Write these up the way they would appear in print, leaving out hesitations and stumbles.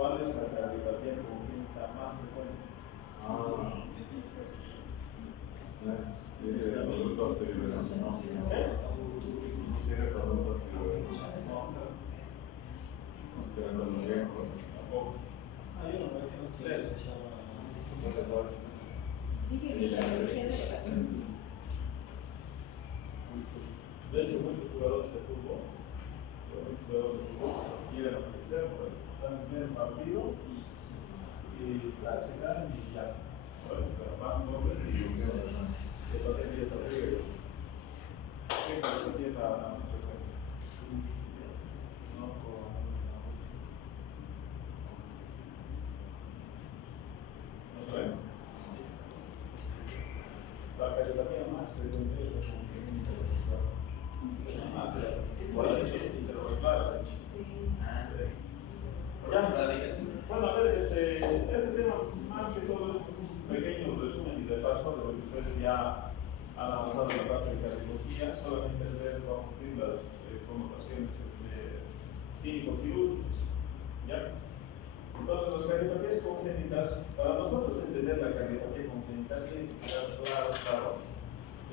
¿Cuál es la cardiopatía congénita más frecuente? Es adulto arteriovenoso, ¿no? Sí, adulto arteriovenoso. Teratología. Tampoco. Hay uno que no sé Tres. se llama. No sé cuál. De hecho, muchos jugadores de fútbol quieren aparecer, están en el partido y se ganan y ya. Bueno, se van doble y el paciente ya está frío. ¿Qué cardiopatía es la más frecuente? No, no sabemos. La cardiopatía más frecuente es la congénita vertebral. Igual es intervencular. Bueno, a ver, este tema, más que todo, es un pequeño resumen y repaso de lo que ustedes ya han avanzado en la parte de cardiología, solamente ver, vamos a decir, las connotaciones clínico-quirúrgicas. ¿Ya? Entonces, las cardiopatías congénitas, para nosotros entender la cardiopatía congénita, tiene que quedar claro.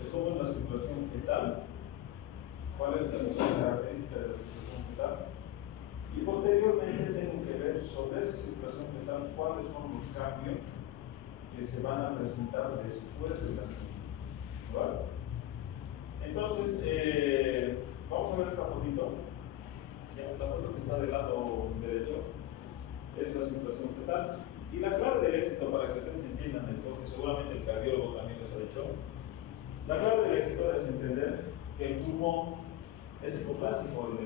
Es como en la circulación fetal, cuál es la característica de la circulación fetal. Y posteriormente tengo que ver sobre esa circulación fetal cuáles son los cambios que se van a presentar después del nacimiento. ¿Vale? Entonces, vamos a ver esta fotito. La foto que está del lado derecho es la circulación fetal. Y la clave del éxito, para que ustedes entiendan esto, que seguramente el cardiólogo también les ha dicho, la clave del éxito es entender que el pulmón es hipoplásico en la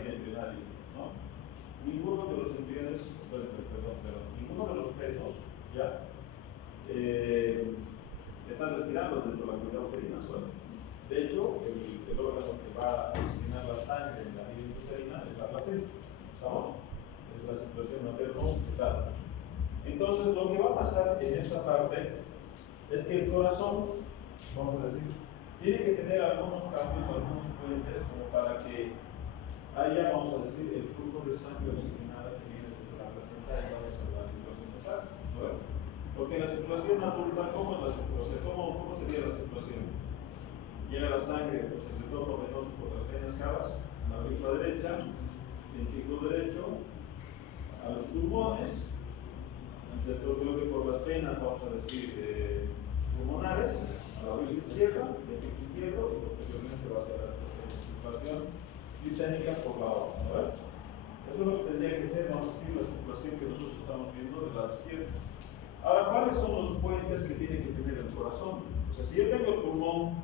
vida embrionaria, ¿no? Ninguno de los embriones, ninguno de los fetos ya están respirando dentro de la cavidad uterina, ¿no? De hecho, el órgano que va a oxigenar la sangre en la vida uterina es la placenta, ¿estamos? Es la circulación materno-fetal. Entonces, lo que va a pasar en esta parte es que el corazón, vamos a decir, tiene que tener algunos cambios, algunos puentes, como para que haya, vamos a decir, el flujo de sangre oxigenada que viene desde la placenta y vamos a la circulación fetal, ¿no? Porque la circulación adulta, ¿cómo sería la circulación? Llega la sangre, pues, el retorno venoso por las venas cavas, a la auricular derecha, ventrículo derecho, a los pulmones, que por las venas, vamos a decir, pulmonares, a la aurícula izquierda, ventrículo izquierdo, y posteriormente va a ser la circulación sistémica por la aorta, ¿verdad? Eso es lo que tendría que ser, vamos a decir, la circulación que nosotros estamos viendo del lado izquierdo. Ahora, ¿cuáles son los puentes que tiene que tener el corazón? O sea, si yo tengo el pulmón,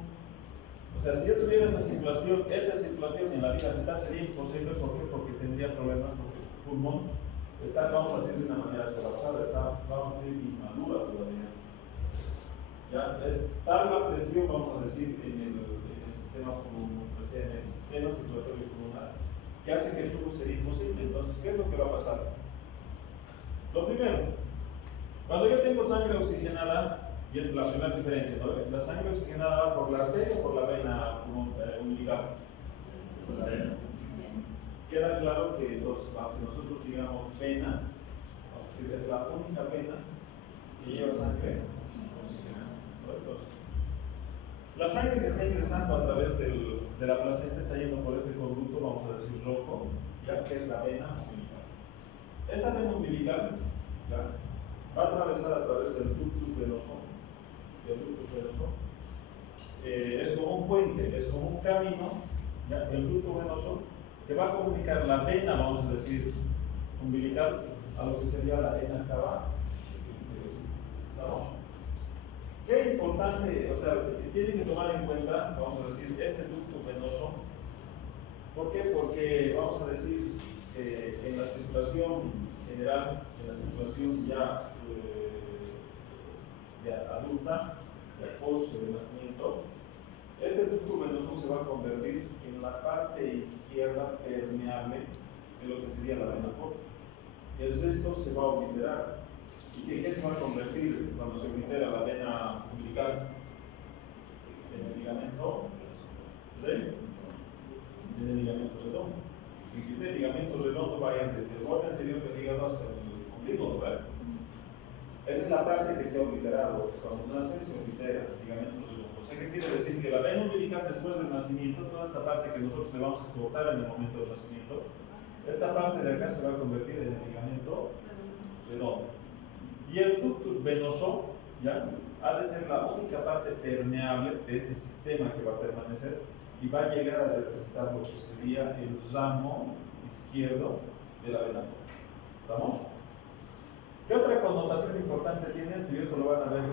o sea, si yo tuviera esta circulación en la vida fetal sería imposible. ¿Por qué? Porque tendría problemas, porque el pulmón está, vamos a decir, de una manera colapsada, está, vamos a decir, inmadura todavía. Ya, es tal la presión, vamos a decir, en el sistema circulatorio pulmonar, que hace que el flujo sería imposible. Entonces, ¿qué es lo que va a pasar? Lo primero, cuando yo tengo sangre oxigenada, y esta es la primera diferencia, ¿no? La sangre oxigenada va por la arteria o por la vena umbilical. Por la vena. Queda claro que entonces, aunque nosotros digamos vena, es la única vena que lleva sangre oxigenada, ¿no? Entonces, la sangre que está ingresando a través de la placenta está yendo por este conducto, vamos a decir rojo, ya que es la vena umbilical. Esta vena umbilical, ¿ya?, va a atravesar a través del ductus venoso. Es como un puente, es como un camino, ¿ya?, el ducto venoso, que va a comunicar la vena, vamos a decir, umbilical, a lo que sería la vena cava. ¿Estamos? Qué importante, o sea, tienen que tomar en cuenta, vamos a decir, este ducto venoso. ¿Por qué? Porque, vamos a decir, en la circulación general, en la circulación ya adulta, ya post de nacimiento, este ducto venoso se va a convertir en la parte izquierda permeable de lo que sería la vena porta. El resto se va a obliterar. ¿Y qué se va a convertir cuando se oblitera la vena umbilical? En el ligamento, ¿sí?, en el ligamento redondo. Si tiene ligamento redondo, vayan desde el borde anterior del hígado hasta el ombligo, ¿verdad? Esa es la parte que se ha obliterado. Cuando nace se oblitera, ligamentos redondos. O sea, ¿qué quiere decir? Que la vena umbilical después del nacimiento, toda esta parte que nosotros le vamos a cortar en el momento del nacimiento, esta parte de acá se va a convertir en el ligamento redondo. Y el ductus venoso, ¿ya? Ha de ser la única parte permeable de este sistema que va a permanecer y va a llegar a representar lo que sería el ramo izquierdo de la vena. ¿Estamos? ¿Qué otra connotación importante tiene esto? Y esto lo van a ver en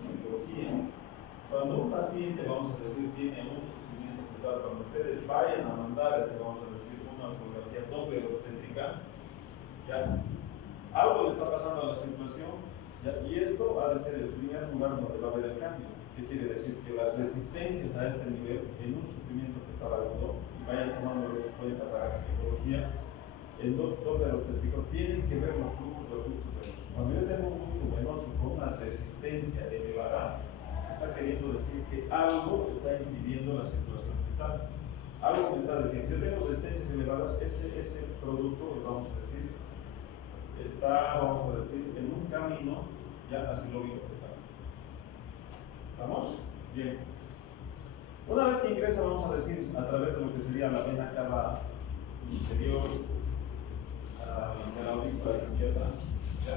ginecología. Cuando un paciente, vamos a decir, tiene un sufrimiento fetal, cuando ustedes vayan a mandar, vamos a decir, una ecografía doble obstétrica, ¿ya? Algo le está pasando a la circulación, ¿ya? Y esto ha de ser el primer lugar donde va a haber el cambio. ¿Qué quiere decir? Que las resistencias a este nivel, en un sufrimiento fetal agudo, y vayan tomando esto en cuenta para ginecología, el doble obstétrico, tienen que ver los flujos de los ductos venosos. Cuando yo tengo un ducto venoso con una resistencia elevada, está queriendo decir que algo está impidiendo la circulación fetal. Algo me está diciendo, si yo tengo resistencias elevadas, ese producto, vamos a decir, está, vamos a decir, en un camino ya hacia el óbito fetal. ¿Estamos? Bien. Una vez que ingresa, vamos a decir, a través de lo que sería la vena cava inferior hacia la aurícula izquierda, ¿ya?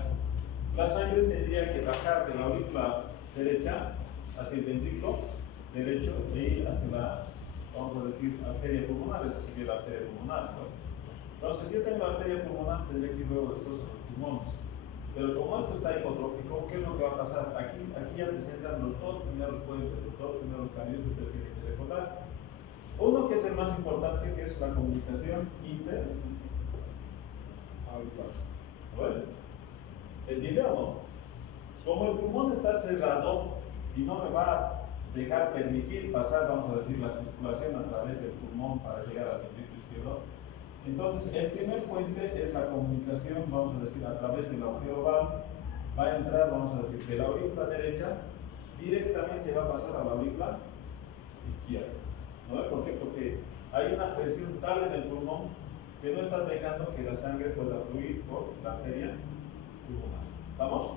La sangre tendría que bajar de la aurícula derecha hacia el ventrículo derecho e ir hacia la, vamos a decir, arteria pulmonar, esta sería la arteria pulmonar, ¿no? Entonces, si yo tengo la arteria pulmonar, tendría que ir luego después a los pulmones. Pero como esto está hipotrófico, ¿qué es lo que va a pasar? Aquí ya presentan los dos primeros puentes, los dos primeros cambios que ustedes tienen que recordar. Uno que es el más importante, que es la comunicación interauricular. ¿Bueno? ¿Se entiende o no? Como el pulmón está cerrado y no me va a dejar permitir pasar, vamos a decir, la circulación a través del pulmón para llegar al ventrículo izquierdo, entonces el primer puente es la comunicación, vamos a decir, a través del agujero oval, va a entrar, vamos a decir, de la aurícula derecha, directamente va a pasar a la aurícula izquierda. ¿No? ¿Por qué? Porque hay una presión tal en el pulmón que no está dejando que la sangre pueda fluir por la arteria pulmonar. ¿Estamos?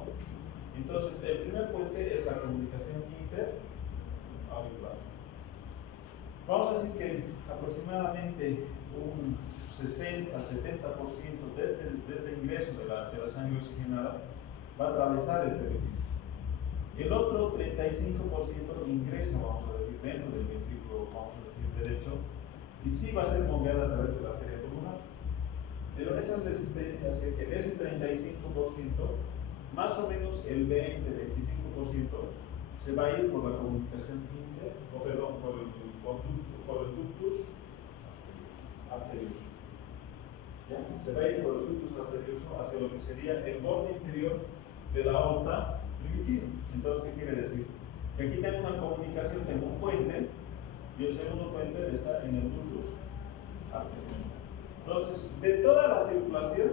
Entonces, el primer puente es la comunicación interauricular. Vamos a decir que aproximadamente un 60-70% de este ingreso de la sangre oxigenada va a atravesar este orificio. El otro 35% ingresa, vamos a decir, dentro del ventrículo, vamos a decir, derecho, y sí va a ser bombeada a través de la arteria pulmonar. Pero esas resistencias hace que de ese 35%, más o menos el 20-25% se va a ir por la comunicación por el ductus arterioso. ¿Ya? Se va a ir por el ductus arterioso hacia lo que sería el borde inferior de la aorta primitiva. Entonces, ¿qué quiere decir? Que aquí tengo una comunicación, tengo un puente, y el segundo puente está en el ductus arterioso. Entonces, de toda la circulación,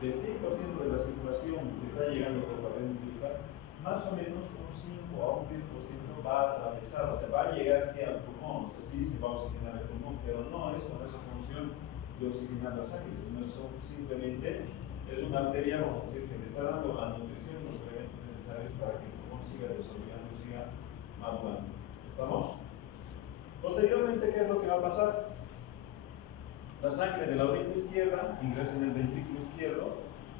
del 100% de la circulación que está llegando por la vena umbilical, más o menos un 5 a un 10% va a atravesar, o sea, va a llegar hacia el pulmón, o sea, sí se va a oxigenar el pulmón, pero no es con esa función de oxigenar la sangre, sino simplemente es una arteria, vamos a decir, que le está dando la nutrición, los elementos necesarios para que el pulmón siga desarrollando y siga madurando. ¿Estamos? Posteriormente, ¿qué es lo que va a pasar? La sangre de la aurícula izquierda ingresa en el ventrículo izquierdo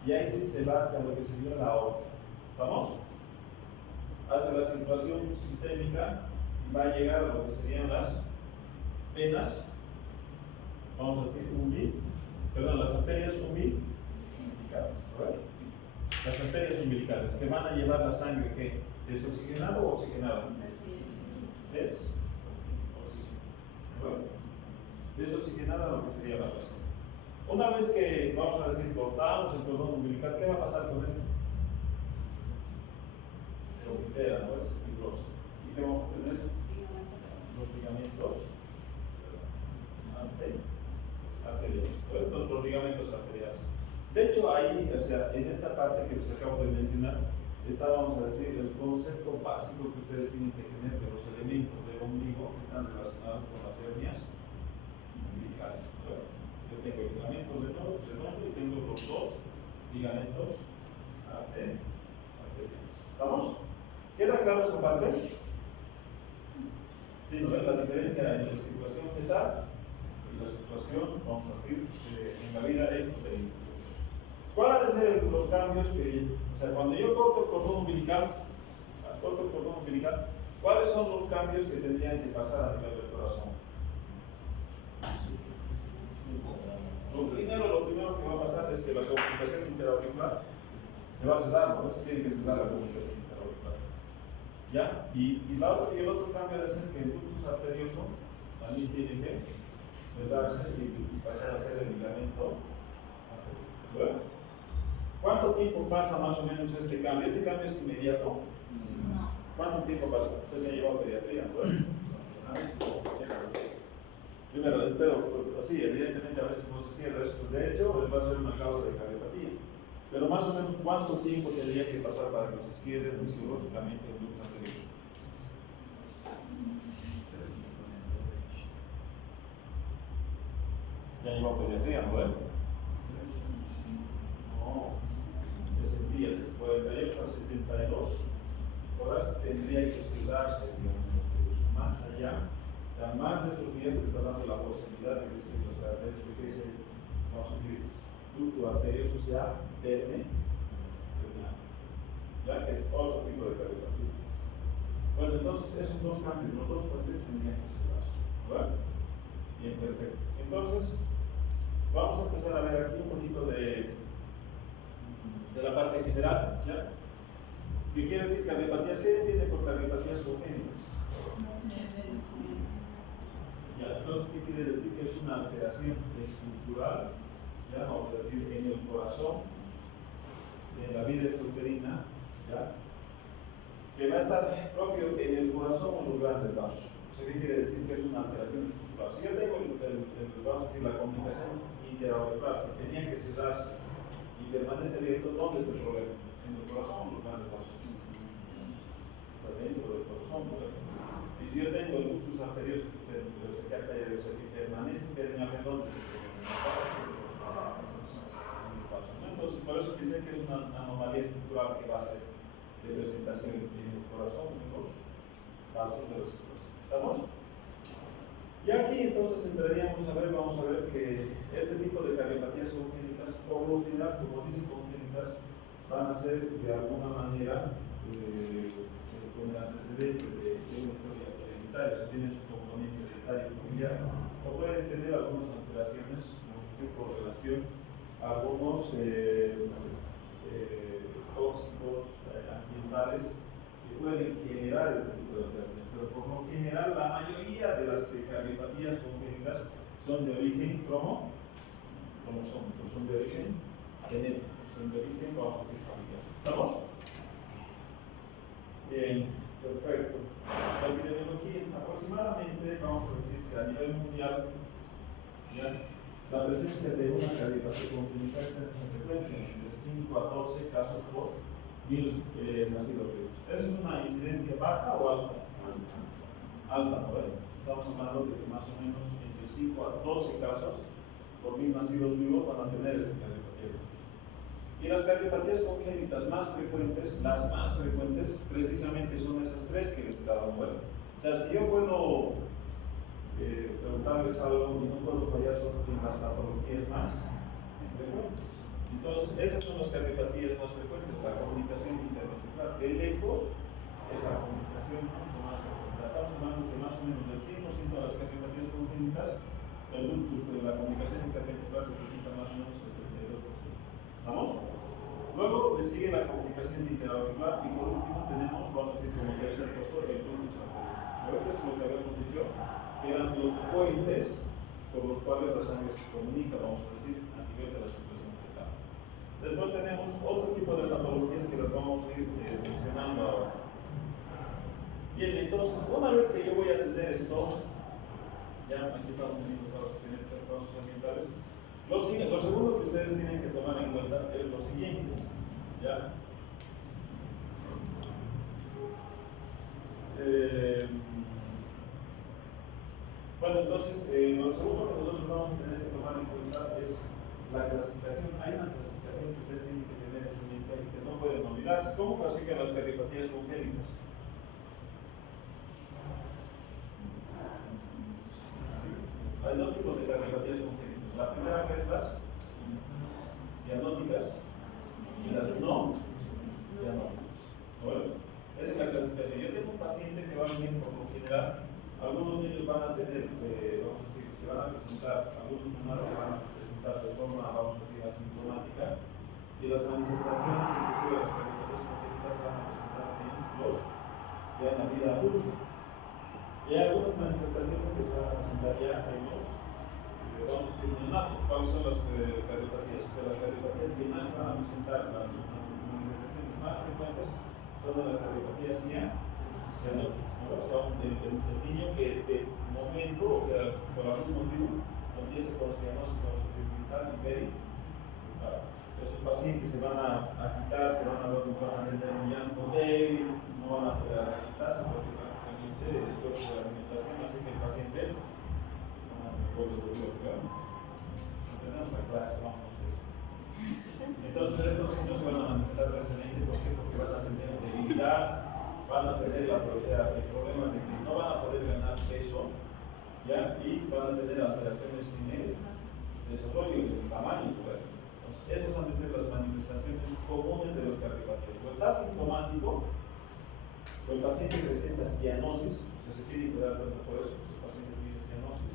y ahí sí se va hacia lo que sería la aorta. ¿Estamos? Hace la circulación sistémica y va a llegar a lo que serían las venas, vamos a decir, las arterias umbilicales. ¿Verdad? Las arterias umbilicales que van a llevar la sangre, ¿qué? ¿Desoxigenada o oxigenada? Desoxigenada lo que sería la razón. Una vez que, vamos a decir, cortamos el cordón umbilical, ¿qué va a pasar con esto? Se oblitera, ¿no? Es fibroso. ¿Y qué vamos a tener? Los ligamentos arteriales. Entonces, los ligamentos arteriales. De hecho, ahí, o sea, en esta parte que les acabo de mencionar, está, vamos a decir, el concepto básico que ustedes tienen que tener de los elementos del ombligo que están relacionados con las hernias umbilicales. cervicales. Yo tengo el ligamento redondo y tengo los dos ligamentos arteriales. ¿Estamos? ¿Queda claro esa parte? Sí, ¿no? La diferencia entre la circulación fetal y la situación, vamos a decir, en la vida extraperitoneal. ¿Cuál ha de ser los cambios que, o sea, cuando yo corto el cordón umbilical, ¿cuáles son los cambios que tendrían que pasar a nivel del corazón? Lo primero que va a pasar es que la comunicación interauricular se va a cerrar, ¿no? Se tiene que cerrar la comunicación interauricular. ¿Ya? Y el otro cambio debe ser que el ductus arterioso también tiene que cerrarse y pasar a ser el ligamento arterioso. ¿Bueno? ¿Cuánto tiempo pasa más o menos este cambio? ¿Este cambio es inmediato? No. ¿Cuánto tiempo pasa? Usted se ha llevado a pediatría, ¿no? Primero, pero sí, evidentemente a veces no se cierra eso. De hecho, va a ser una causa de cardiopatía. Pero más o menos, ¿cuánto tiempo tendría que pasar para que se cierre fisiológicamente el ducto arterioso? Ya llevó a pediatría, ¿no? No, 60 días, 48 a 72 horas tendría que cerrarse el ligamento arterioso. Más allá, o sea, más de esos días está dando la posibilidad de que ese, vamos a decir, ducto arterioso sea permeable, ya que es otro tipo de cardiopatía. Bueno, entonces esos dos cambios, los dos puentes tendrían que cerrarse, ¿verdad? Bien, perfecto. Entonces, vamos a empezar a ver aquí un poquito de la parte general, ¿ya? ¿Qué quiere decir cardiopatías? ¿Qué entiende por cardiopatías congénitas? Ya, entonces, ¿qué quiere decir? Que es una alteración estructural, ya vamos a decir, en el corazón, en la vida extrauterina, ya, que va a estar propio en el corazón o en los grandes vasos. O sea, ¿qué quiere decir? Que es una alteración estructural. Si yo tengo vamos a decir, la comunicación interauricular que tenía que cerrarse y permanece abierto, ¿dónde está el problema? ¿En el corazón o en los grandes vasos? Está dentro del corazón, por ejemplo. Y si yo tengo el ductus arterioso que permanece permeable, ¿dónde está el problema? Entonces, por eso dice que es una anomalía estructural que va a ser de presentación en el corazón, en los vasos de la circulación. ¿Estamos? Y aquí entonces entraríamos a ver, vamos a ver que este tipo de cardiopatías congénitas, por lo general, como dice congénitas, van a ser de alguna manera con el antecedente de una historia hereditaria, o sea, tienen su componente hereditario familiar, o pueden tener algunas alteraciones, como dice, por relación a algunos tóxicos ambientales que pueden generar este tipo de alteraciones. Pero por lo general, la mayoría de las cardiopatías congénitas son de origen cromosómico, son de origen genético, son de origen, vamos a decir, familiar. ¿Estamos? Bien, perfecto. La epidemiología, aproximadamente, vamos a decir que a nivel mundial, ya, la presencia de una cardiopatía congénita está en esa frecuencia, entre 5 a 12 casos por 1000 nacidos vivos. ¿Esa es una incidencia baja o alta? Alta, ¿no? Estamos hablando de que más o menos entre 5 a 12 casos por 1000 nacidos vivos van a tener esta cardiopatía. Y las cardiopatías congénitas más frecuentes, las más frecuentes, precisamente son esas tres que les he dado vuelta. O sea, si yo puedo preguntarles algo y no puedo fallar sobre las patologías más frecuentes. Entonces, esas son las cardiopatías más frecuentes, la comunicación interventricular. De lejos es la comunicación mucho más frecuente. Estamos hablando que más o menos del 100% de las cardiopatías congénitas, el ductus de la comunicación interventricular representa más o menos el 32%. ¿Vamos? Luego le sigue la comunicación interauricular y por último tenemos, vamos a decir como tercer puesto, el ductus arterioso. Creo que es lo que habíamos dicho, que eran los puentes por los cuales la sangre se comunica, vamos a decir, a nivel de la circulación fetal. Después tenemos otro tipo de patologías que las vamos a ir mencionando ahora. Bien, entonces, una vez que yo voy a atender esto, ya aquí estamos viendo causas genéticas, causas ambientales, lo segundo que ustedes tienen que tomar en cuenta es lo siguiente, ¿ya? Bueno, entonces, lo segundo que nosotros vamos a la clasificación, hay una clasificación que ustedes tienen que tener en su mente y que no pueden olvidarse. ¿Cómo clasifican las cardiopatías congénitas? Hay dos tipos de cardiopatías congénitas. La primera que es las cianóticas y las no cianóticas. Bueno, esa es la clasificación. Yo tengo un paciente que va a venir por lo general. Algunos niños van a tener, vamos a decir, se van a presentar, algunos menores van a presentar de forma, vamos a decir, asintomática, y las manifestaciones, inclusive las cardiopatías congénitas, se van a presentar en los ya en la vida adulta. Y hay algunas manifestaciones que se van a presentar ya en los, vamos a decir, neonatos. ¿Cuáles son las cardiopatías? O sea, las cardiopatías que más van a presentar, las manifestaciones más frecuentes, son de las cardiopatías cianóticas. O sea, el niño que de momento, o sea, por algún motivo, empieza con cianosis, vamos a decir, cristal y peri, esos pacientes se van a agitar, se van a tener un llanto débil, no van a poder alimentarse porque prácticamente después de la alimentación hace que el paciente tenemos la clase, vamos a eso. Entonces estos niños se van a manifestar recientemente, ¿por qué? Porque van a tener debilidad, van a tener el problema de que no van a poder ganar peso, ¿ya? Y van a tener alteraciones en el desarrollo y el tamaño. Entonces, esas han de ser las manifestaciones comunes de los cardiopatías. O está sintomático, o el paciente presenta cianosis, o sea, se tiene que dar cuenta por eso, si el paciente tiene cianosis,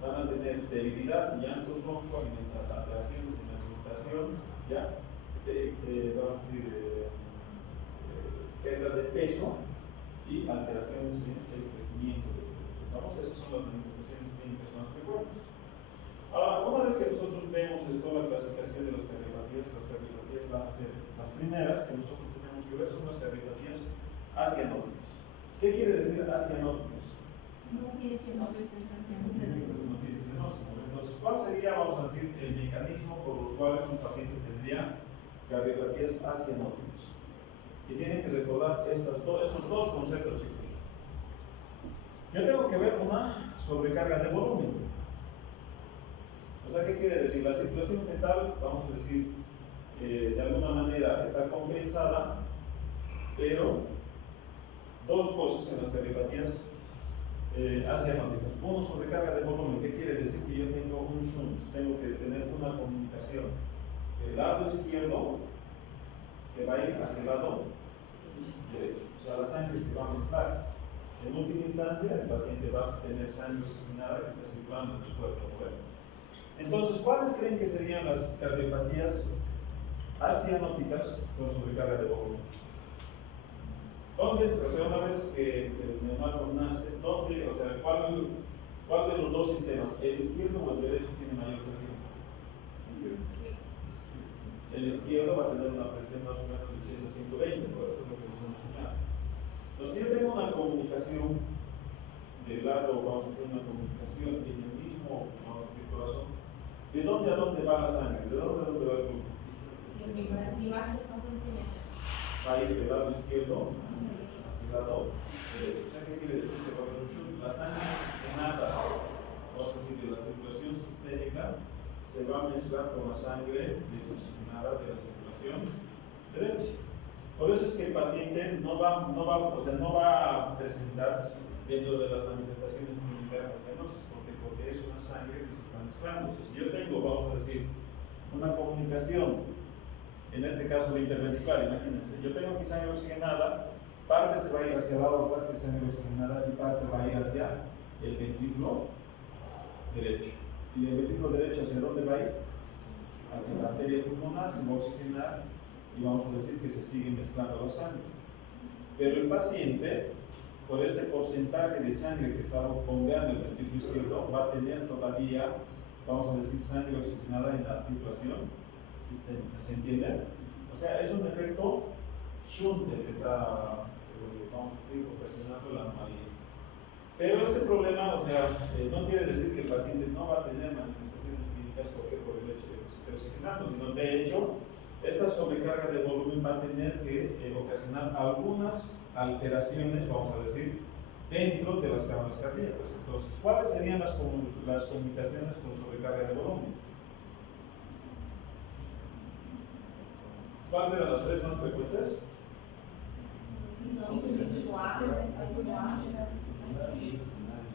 van a tener debilidad, llanto ronco, alteraciones en la alimentación, ¿ya? Vamos a decir, pérdida de peso y alteraciones en el crecimiento. Esas son las manifestaciones clínicas más frecuentes. Ahora, una vez que nosotros vemos esto, la clasificación de las cardiopatías van a ser las primeras que nosotros tenemos que ver, son las cardiopatías acianóticas. ¿Qué quiere decir acianóticas? No tiene cianosis. No tiene cianosis. Entonces, ¿cuál sería, vamos a decir, el mecanismo por los cuales un paciente tendría cardiopatías acianóticas? Y tienen que recordar estos dos conceptos, chicos. Yo tengo que ver una sobrecarga de volumen. O sea, ¿qué quiere decir? La circulación fetal, vamos a decir, de alguna manera está compensada, pero dos cosas en las cardiopatías acianóticas. Uno, sobrecarga de volumen. ¿Qué quiere decir? Que yo tengo un shunt, tengo que tener una comunicación del lado izquierdo que va a ir hacia el lado derecho. O sea, la sangre se va a mezclar. En última instancia, el paciente va a tener sangre oxigenada que está circulando en el cuerpo. Entonces, ¿cuáles creen que serían las cardiopatías acianóticas con sobrecarga de volumen? ¿Dónde, o sea, una vez que el neonato nace, dónde, o sea, cuál de los dos sistemas, el izquierdo o el derecho, tiene mayor presión? El izquierdo va a tener una presión más o menos de 80 a 120, por eso es lo que nos hemos enseñado. Entonces, si yo tengo una comunicación del lado, vamos a hacer una comunicación en el mismo, vamos a decir, corazón, ¿de dónde a dónde va la sangre? ¿De dónde a dónde va el flujo? Va a ir del lado izquierdo hacia el lado derecho. O sea, ¿qué quiere decir? Que va a haber un shunt. La sangre oxigenada, vamos a decir que la circulación sistémica se va a mezclar con la sangre desoxigenada de la circulación derecha. Por eso es que el paciente no va a presentar dentro de las manifestaciones clínicas de cianosis, porque es una sangre que se está mezclando. O sea, si yo tengo, vamos a decir, una comunicación, en este caso de interventricular, imagínense, yo tengo aquí sangre oxigenada, parte se va a ir hacia el lado, parte sangre oxigenada y parte va a ir hacia el ventrículo derecho. Y el ventrículo derecho, ¿hacia dónde va a ir? Hacia la arteria pulmonar, se va a oxigenar y vamos a decir que se sigue mezclando la sangre. Pero el paciente, por este porcentaje de sangre que está bombeando el ventrículo izquierdo, va a tener todavía, vamos a decir, sangre oxigenada en la circulación sistémica. ¿Se entiende? O sea, es un efecto shunt el que está, vamos a decir, ocasionando la anomalía. Pero este problema, o sea, no quiere decir que el paciente no va a tener manifestaciones clínicas por el hecho de que se esté oxigenando, sino de hecho, esta sobrecarga de volumen va a tener que ocasionar algunas alteraciones, vamos a decir, dentro de las cámaras cardíacas. Entonces, ¿cuáles serían las comunicaciones con sobrecarga de volumen? ¿Cuáles eran las tres más frecuentes?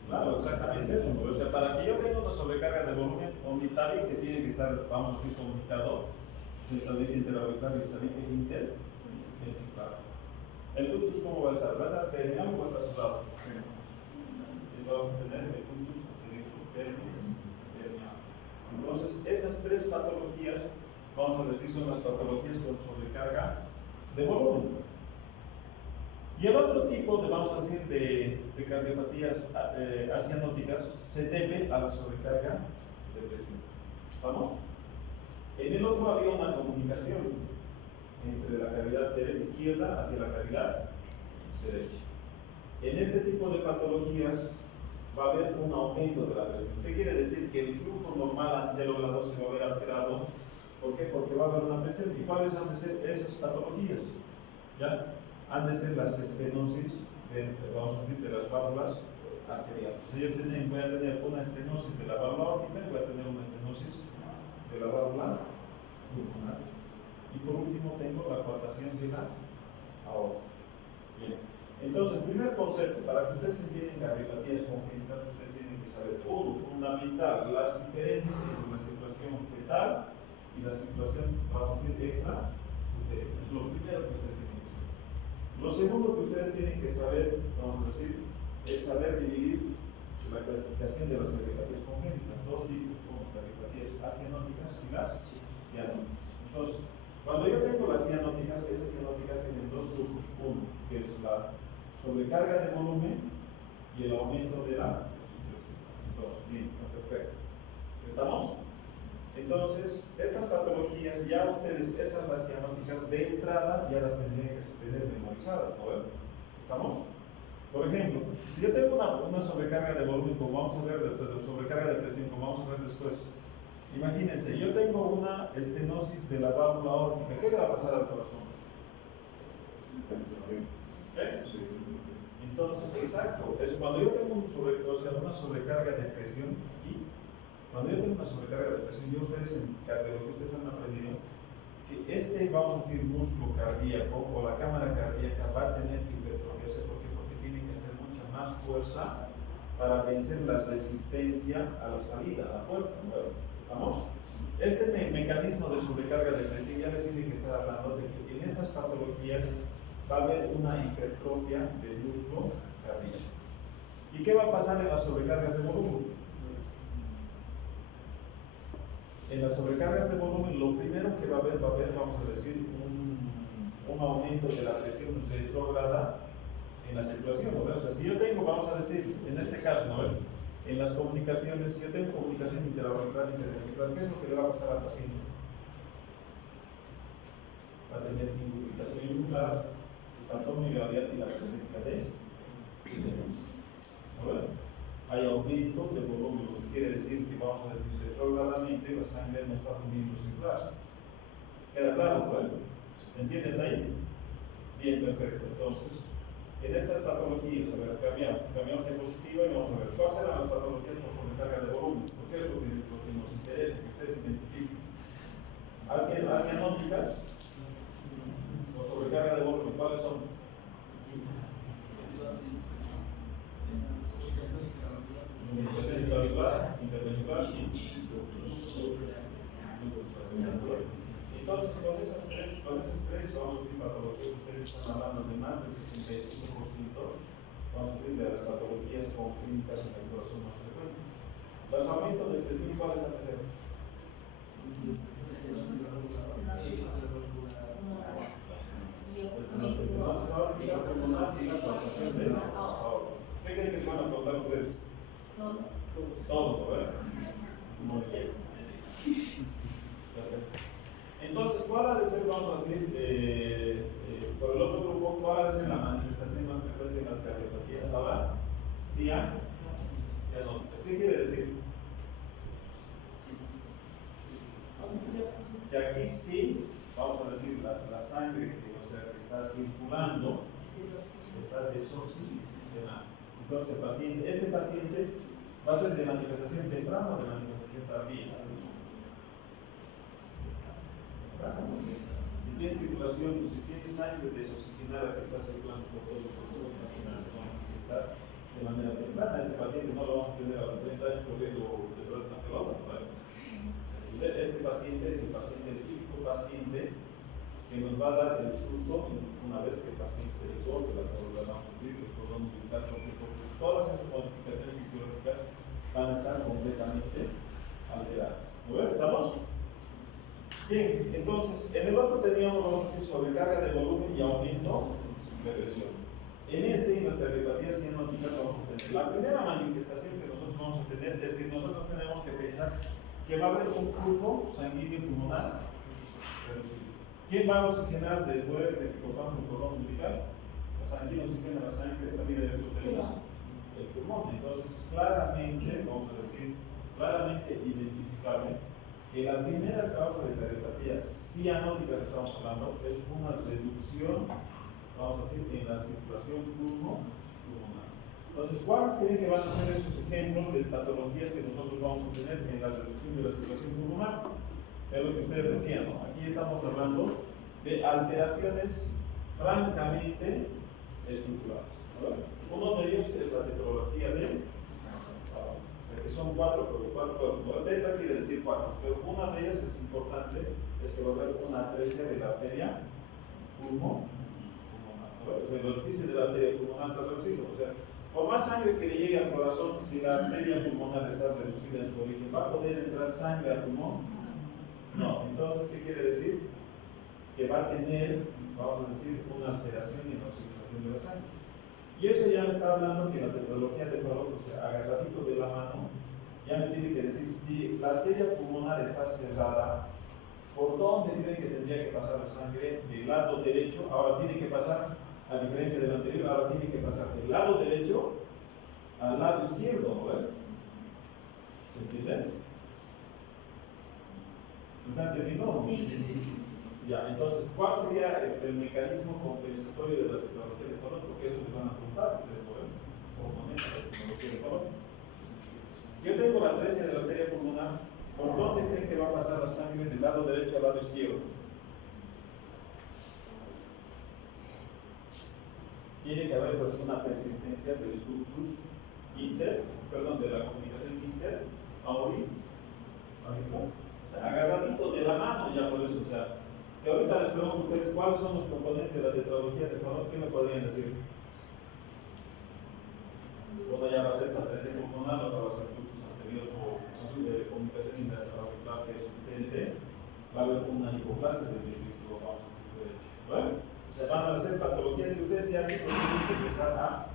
Claro, exactamente eso. O sea, para que yo tenga una sobrecarga de volumen orbital que tiene que estar, vamos a decir, comunicado, el tabique interorbital y el tabique inter. Claro. ¿El ductus cómo va a estar? ¿Va a estar permeable o va a estar cerrado? Y vamos a tener el ductus permeable. Entonces, esas tres patologías, vamos a decir, son las patologías con sobrecarga de volumen. Y el otro tipo de, vamos a decir, de cardiopatías acianóticas se debe a la sobrecarga de presión. ¿Vamos? En el otro había una comunicación entre la cavidad izquierda hacia la cavidad derecha. En este tipo de patologías va a haber un aumento de la presión. ¿Qué quiere decir? Que el flujo normal anterogrado se va a ver alterado. ¿Por qué? Porque va a haber una presión. ¿Y cuáles han de ser esas patologías? ¿Ya? Han de ser las estenosis vamos a decir, de las válvulas arteriales. Yo voy a tener una estenosis de la válvula aórtica y voy a tener una estenosis de la válvula pulmonar. Y por último tengo la coartación de la aorta. Bien. Entonces, primer concepto, para que ustedes entiendan cardiopatías congénitas, ustedes tienen que saber, uno, fundamental, las diferencias entre la situación fetal y la situación, vamos a decir, extrauterina. Es lo primero que ustedes tienen que saber. Lo segundo que ustedes tienen que saber, vamos a decir, es saber dividir la clasificación de las cardiopatías congénitas. Dos tipos, como cardiopatías acianóticas y las cianóticas. Entonces, cuando yo tengo las cianóticas, esas cianóticas tienen dos grupos. Uno, que es la sobrecarga de volumen y el aumento de la presión. Entonces, bien, está perfecto. ¿Estamos? Entonces, estas patologías, ya ustedes, estas las cianóticas de entrada, ya las tendrían que tener memorizadas, ¿no? ¿Estamos? Por ejemplo, si yo tengo una sobrecarga de volumen, como vamos a ver, de sobrecarga de presión, como vamos a ver después, imagínense, yo tengo una estenosis de la válvula aórtica, ¿qué le va a pasar al corazón? ¿Eh? Entonces, exacto, es cuando yo tengo una sobrecarga de presión aquí, cuando yo tengo una sobrecarga de presión, yo ustedes en cardiología ustedes han aprendido que vamos a decir, músculo cardíaco o la cámara cardíaca va a tener que hipertrofiarse. ¿Por qué? Porque tiene que hacer mucha más fuerza para vencer la resistencia a la salida, a la puerta. ¿No? ¿Estamos? Este mecanismo de sobrecarga de presión ya les tiene que estar hablando de que en estas patologías va a haber una hipertrofia del músculo cardíaco. ¿Y qué va a pasar en las sobrecargas de volumen? En las sobrecargas de volumen, lo primero que va a haber, vamos a decir, un aumento de la presión retrógrada en la circulación, ¿no? O sea, si yo tengo, vamos a decir, en este caso, ¿no? En las comunicaciones, si yo tengo comunicación interauricular, interventricular, ¿qué es lo que le va a pasar al paciente? Va a tener indubitación yugular, espasmo radial y la presencia de ¿no? Hay aumento de volumen, lo que quiere decir que, vamos a decir, retrógradamente la sangre no está pudiendo circular. ¿Queda claro? Bueno, ¿se entiende hasta ahí? Bien, perfecto. Entonces, en estas patologías, a ver, cambiamos de diapositiva y vamos a ver cuáles serán las patologías por sobrecarga de volumen, porque es lo que nos interesa, que ustedes identifiquen. Acianóticas por sobrecarga de volumen, ¿cuáles son? Interventricular, interventricular y entonces, con esas tres, vamos a decir patologías, ustedes están hablando de más del 75%, vamos a decir, de las patologías congénitas en el corazón más frecuentes. Los aumentos de presión, ¿cuáles van a ser? Entonces, ahora la pulmonar y la coartación de la aorta. ¿Qué creen que van a contar ustedes? Todo, ¿verdad? Muy bien. Perfecto. Entonces, ¿cuál ha de ser, vamos a decir, por el otro grupo, cuál ha de ser la manifestación más frecuente en las cardiopatías? Ahora, cianótica. ¿Qué quiere decir? Que aquí sí, vamos a decir, la sangre que está circulando está desoxigenada. Entonces, este paciente va a ser de manifestación temprana o de manifestación tardía. Si tiene circulación, si tiene sangre desoxigenada que está circulando por todo el cuerpo, que está de manera temprana, este paciente no lo vamos a tener a los 30 años corriendo detrás de una pelota, ¿vale? Este paciente es el paciente, el típico paciente que nos va a dar el susto una vez que el paciente se le corte las células, vamos a decir, el cordón umbilical, porque todas esas modificaciones fisiológicas van a estar completamente alteradas. ¿Lo ven? ¿Estamos? Bien, entonces, en el otro teníamos, vamos a decir, sobrecarga de volumen y aumento de presión. En este y nuestra cardiopatía cianótica vamos a tener. La primera manifestación que nosotros vamos a tener es que nosotros tenemos que pensar que va a haber un flujo sanguíneo pulmonar reducido. ¿Quién va a oxigenar después de que cortamos el cordón umbilical? La sangre, ¿quién oxigena la sangre? La vida exoterina, el pulmón. Entonces, claramente, vamos a decir, claramente identificable que la primera causa de cardiopatía cianótica que estamos hablando es una reducción, vamos a decir, en la circulación pulmonar. Entonces, ¿cuáles creen que van a ser esos ejemplos de patologías que nosotros vamos a tener en la reducción de la circulación pulmonar? Es lo que ustedes decían, ¿no? Aquí estamos hablando de alteraciones francamente estructurales, ¿verdad? Uno de ellos es la tetralogía de, o sea que son cuatro, la tetra quiere decir cuatro, pero una de ellas es importante, es que va a haber una atresia de la arteria pulmonar, ¿verdad? O sea, el orificio de la arteria pulmonar está reducido, o sea, por más sangre que le llegue al corazón, si la arteria pulmonar está reducida en su origen, ¿va a poder entrar sangre al pulmón? No. Entonces, ¿qué quiere decir? Que va a tener, vamos a decir, una alteración en la oxigenación de la sangre. Y eso ya me está hablando que la tetralogía de Fallot, o sea, agarradito de la mano, ya me tiene que decir si la arteria pulmonar está cerrada, ¿por dónde creen que tendría que pasar la sangre? Del lado derecho, ahora tiene que pasar, a diferencia del anterior, ahora tiene que pasar del lado derecho al lado izquierdo, ¿no? ¿Se entiende? ¿Me están entendiendo? Sí. Ya, entonces, ¿cuál sería el mecanismo compensatorio de la tecnología de Fallot? Porque eso les van a preguntar, ustedes lo ven, componentes de la tecnología de Fallot. Yo tengo la atresia de la arteria pulmonar, ¿por dónde creen que va a pasar la sangre del lado derecho al lado izquierdo? Tiene que haber pues, una persistencia del ductus de la comunicación inter-auricular. O sea, agarradito de la mano ya por eso, o sea, si ahorita les pregunto a ustedes cuáles son los componentes de la tetralogía de Fallot, ¿qué me podrían decir? Una ya va a ser atresia pulmonar, otra va a ser ductus anterior o de comunicación interauricular persistente, va a haber una hipoplasia del ventrículo, vamos a decir, derecho. Bueno, o sea, van a ser patologías que ustedes ya sí tienen que empezar a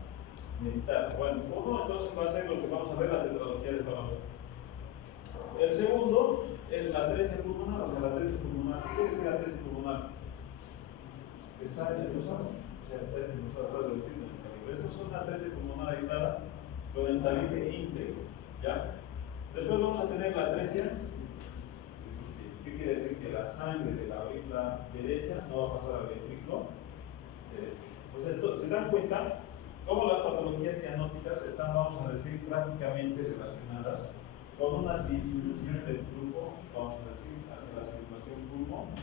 meditar. Bueno, uno entonces va a ser lo que vamos a ver, la tetralogía de Fallot. El segundo es la atresia pulmonar, o sea, la atresia pulmonar. ¿Qué quiere decir la atresia pulmonar? Está estenosa, o sea, está estenosa, está reducida en el calibre. Esto es una atresia pulmonar aislada con el tabique íntegro, ¿ya? Después vamos a tener la atresia. ¿Qué quiere decir? Que la sangre de la aurícula derecha no va a pasar al ventrículo derecho. Entonces, ¿se dan cuenta cómo las patologías cianóticas están, vamos a decir, prácticamente relacionadas con una disminución del flujo, vamos a decir, hacia la circulación pulmonar?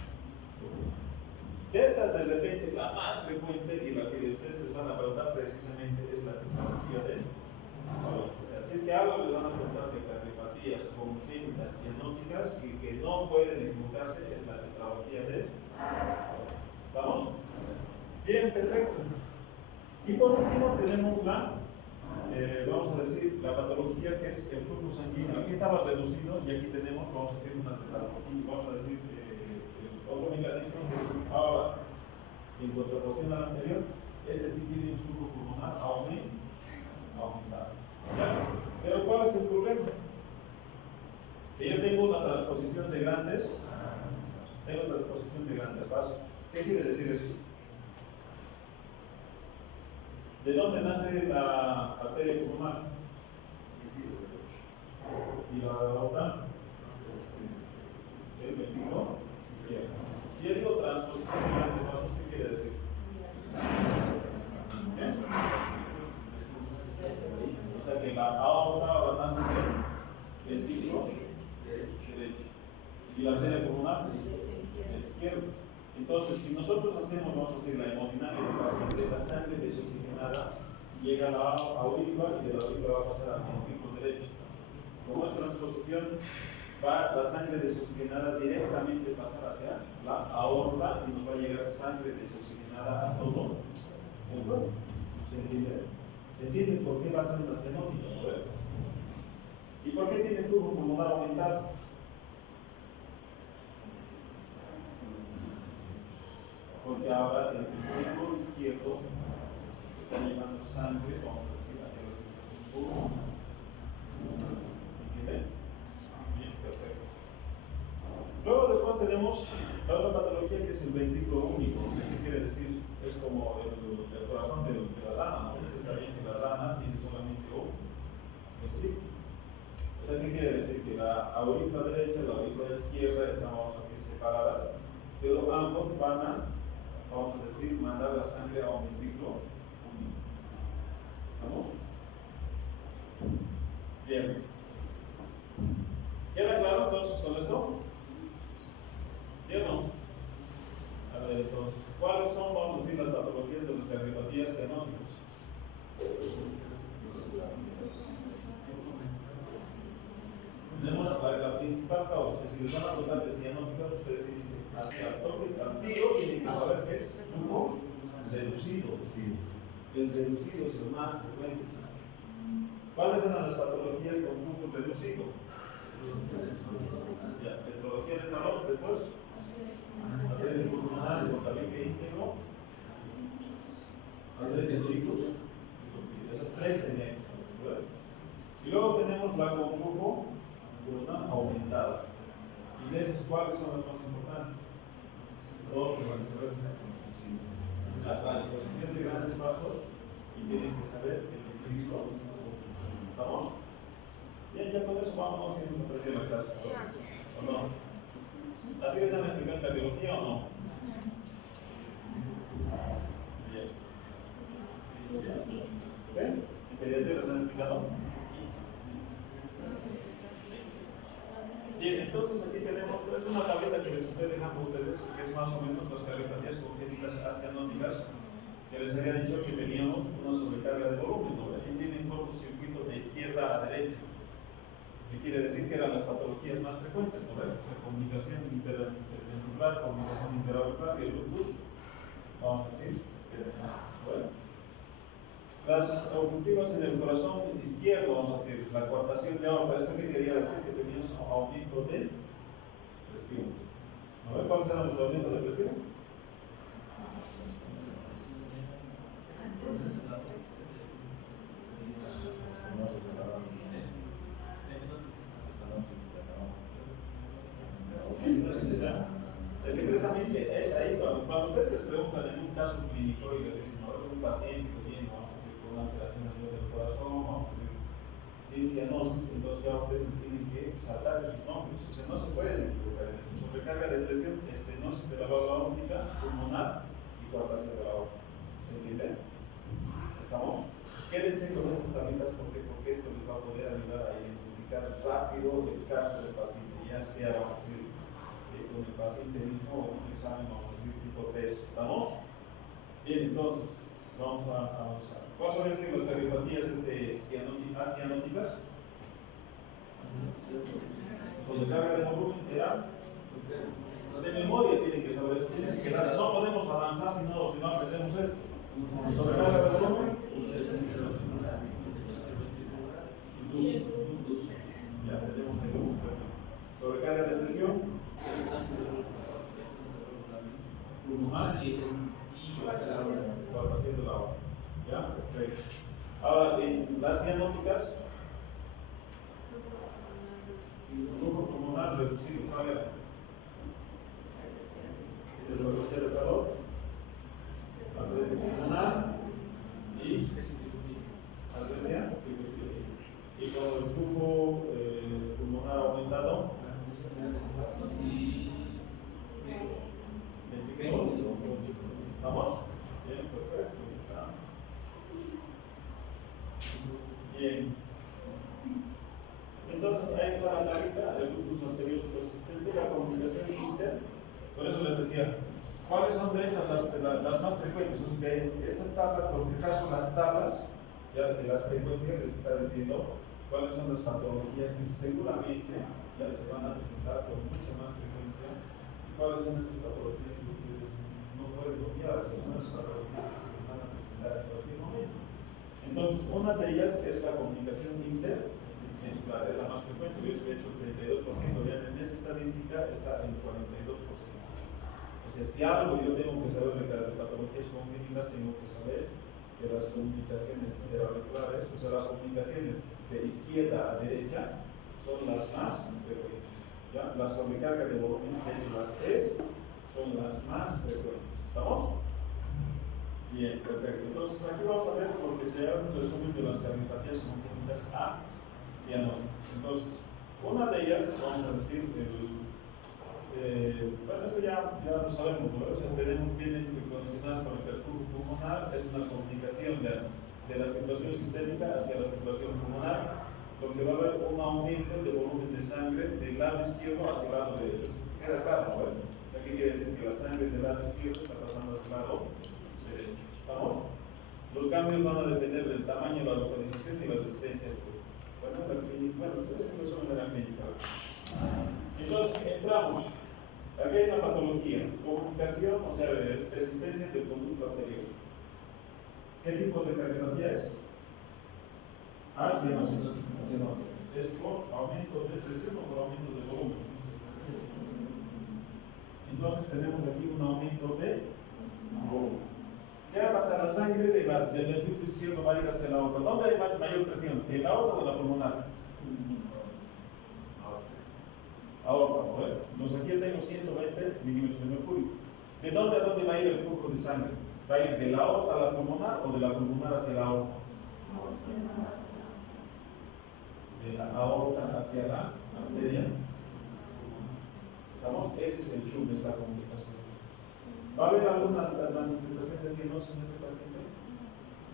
De estas, de repente, la más frecuente y la que ustedes les van a preguntar precisamente es la tetralogía de Fallot. O sea, si es que algo les van a preguntar de cardiopatías congénitas cianóticas y que no pueden equivocarse, es la tetralogía de Fallot. ¿Estamos? Bien, perfecto. Y por último tenemos la vamos a decir, la patología que es el flujo sanguíneo. Aquí estaba reducido y aquí tenemos, vamos a decir, una tetralogía, vamos a decir, otro mecanismo que es ahora, en contraposición al anterior, este sí tiene un flujo pulmonar aumentado. ¿Ya? Pero ¿cuál es el problema? Que yo tengo una transposición de grandes vasos. ¿Qué quiere decir eso? ¿De dónde nace la arteria pulmonar? ¿Y la otra? El ventrículo izquierdo. Si yo digo transposición de grandes vasos, ¿qué quiere decir? O sea que la aorta ahora nace del ventrículo derecho. ¿Y la arteria pulmonar? Izquierdo. Entonces, si nosotros hacemos, vamos a decir, la hemodinamia del paciente, la sangre desoxigenada llega a la aurícula y de la aurícula va a pasar al ventrículo derecho. Como es transposición, va la sangre desoxigenada directamente pasar hacia la aorta y nos va a llegar sangre desoxigenada a todo el cuerpo. ¿Se entiende? ¿Se entiende por qué va a ser una cianótica? ¿Y por qué tiene flujo pulmonar aumentado? Porque ahora el ventrículo izquierdo está llevando sangre, vamos a decir, hacia los circuitos. ¿Entienden? Bien, perfecto. Luego después tenemos la otra patología que es el ventrículo único. O sea, ¿qué quiere decir? Es como el corazón de la rana, ¿no? Ustedes saben que la rana tiene solamente un ventrículo. O sea, ¿qué quiere decir? Que la aurícula derecha y la aurícula izquierda están, vamos a decir, separadas, pero ambos van a, vamos a decir, mandar la sangre a un ventrículo único. ¿Estamos? Bien. ¿Queda claro entonces con esto? ¿Sí o no? A ver, entonces, ¿cuáles son, vamos a decir, las patologías de las cardiopatías cianóticas? Tenemos la principal causa. O sea, si les van a hablar de cianóticas, ustedes dicen, hacia el toque al tiro, tienen que saber que es flujo reducido. El reducido es el más frecuente. ¿Cuáles eran las patologías con flujo reducido? Patología de calor, después atresia pulmonar, el tabique íntegro, atresia ictus. Esas tres tenemos. Y luego tenemos la con flujo aumentada. ¿Y de esas cuáles son las más importantes? Dos que van a saber. La transposición de grandes vasos y tienen que saber el ventrículo. ¿Estamos? Bien, ya con eso vamos a perder la clase. ¿O no? ¿Así les han explicado cardiología o no? Bien. ¿Ven? ¿Pediatría les han explicado? Bien, entonces aquí tenemos, es una tableta que les estoy dejando a ustedes, que es más o menos las cardiopatías congénitas cianóticas, que les había dicho que teníamos una sobrecarga de volumen, ¿no? Aquí tienen cortocircuito de izquierda a derecha. ¿Qué quiere decir? Que eran las patologías más frecuentes, ¿no? O sea, comunicación interventricular, comunicación interauricular y el ductus, vamos a decir. Bueno. Las obstructivas en el corazón izquierdo, vamos a decir, la coartación de aorta, ¿esto qué quería decir? Que teníamos un aumento de presión. ¿No ven cuáles eran los aumentos de presión? Es que precisamente es ahí cuando ustedes les preguntan en un caso clínico y les dicen, no, es un paciente que tiene, vamos a decir, con una alteración a nivel del corazón, vamos a decir, sin cianosis, entonces ya ustedes tienen que saltar esos nombres. O sea, no se pueden equivocar. Es sobrecarga de presión, estenosis de la válvula aórtica, pulmonar y coartación de la aorta. ¿Se entiende? ¿Estamos? Quédense con estas tablitas porque esto les va a poder ayudar a identificar rápido el caso del paciente, ya sea, vamos a decir, con el paciente mismo o un examen, vamos a decir, tipo test. ¿Estamos? Bien, entonces, vamos a avanzar. ¿Cuáles son las cardiopatías cianóticas? Sobrecarga de volumen era de memoria, tienen que saber esto, tienen que quedar. No podemos avanzar si no aprendemos esto. Sobrecarga de volumen. Ya tenemos el luz. Sobrecarga de presión. Pulmonar y coartación de la aorta. ¿Ya? Perfecto. Ahora, las cianóticas, flujo pulmonar reducido, ¿cuál era? Hidrología de calor, atresia pulmonar y atresia. Y con el flujo pulmonar aumentado, ¿estamos? Bien, perfecto. Bien. Entonces, ahí está la tablita, el ductus anterior persistente, la comunicación inter. Por eso les decía, ¿Cuáles son de estas las más frecuentes? O sea, de estas tablas, por si acaso, las tablas ya de las frecuencias les está diciendo cuáles son las patologías que seguramente ya se van a presentar con mucha más frecuencia y cuáles son esas patologías que ustedes no pueden obviar, son las patologías que se van a presentar en cualquier momento. Entonces, una de ellas es la comunicación interventricular, es la más frecuente, de hecho el 32%, ya en esa estadística está en 42%. O sea, si algo yo tengo que saber de las patologías congénitas, tengo que saber que las comunicaciones interauriculares, o sea, las comunicaciones de izquierda a derecha, son las más frecuentes. ¿Ya? La sobrecarga de volumen, de hecho, las tres son las más frecuentes. ¿Estamos? Bien, perfecto. Entonces, aquí vamos a ver porque se hace un resumen de las cardiopatías congénitas A cianóticas. Entonces, una de ellas, vamos a decir, bueno, esto ya lo sabemos, ¿no? O sea, tenemos bien condicionadas con el perfil pulmonar, es una comunicación de la circulación sistémica hacia la circulación pulmonar, lo que va a haber un aumento de volumen de sangre del lado izquierdo hacia el lado derecho. Queda claro, ¿no? Aquí quiere decir que la sangre del lado izquierdo está pasando hacia el lado derecho. ¿Estamos? Los cambios van a depender del tamaño, la localización y la resistencia. Bueno, ustedes no son de la clínica. Entonces, entramos. Aquí hay una patología, comunicación, o sea, resistencia del conducto arterioso. ¿Qué tipo de cardiopatía es? Cianótica. Es por aumento de presión o por aumento de volumen. Entonces tenemos aquí un aumento de volumen. ¿Qué va a pasar? La sangre del ventrículo izquierdo va a ir hacia la aorta. ¿Dónde hay mayor presión? ¿En la aorta o en la pulmonar? Aorta, ¿no? Entonces aquí tengo 120 milímetros de mercurio. ¿De dónde a dónde va a ir el flujo de sangre? ¿Va a ir de la aorta a la pulmonar o de la pulmonar hacia la aorta? De la aorta hacia la arteria. ¿Estamos? Ese es el show de la comunicación. ¿Va a haber alguna manifestación de cianosis en este paciente?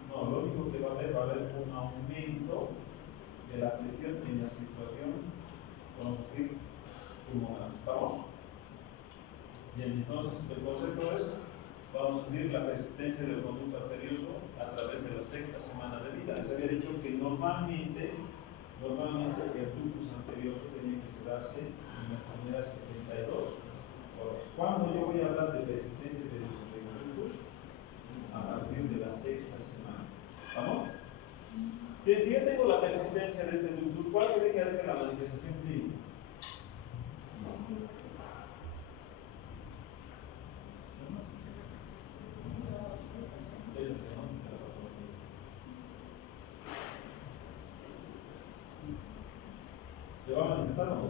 No, lo único que va a haber un aumento de la presión en la circulación, vamos a decir, pulmonar. ¿Estamos? Bien, entonces el concepto es, vamos a decir, la persistencia del conducto arterioso a través de la sexta semana de vida. Les había dicho que normalmente el ductus arterioso tenía que darse en las primeras 72 horas. ¿Cuándo yo voy a hablar de persistencia del ductus? A partir de la sexta semana. ¿Vamos? Bien, si yo tengo la persistencia de este ductus, ¿cuál tiene que ser la manifestación clínica? ¿Se va a manifestar o no?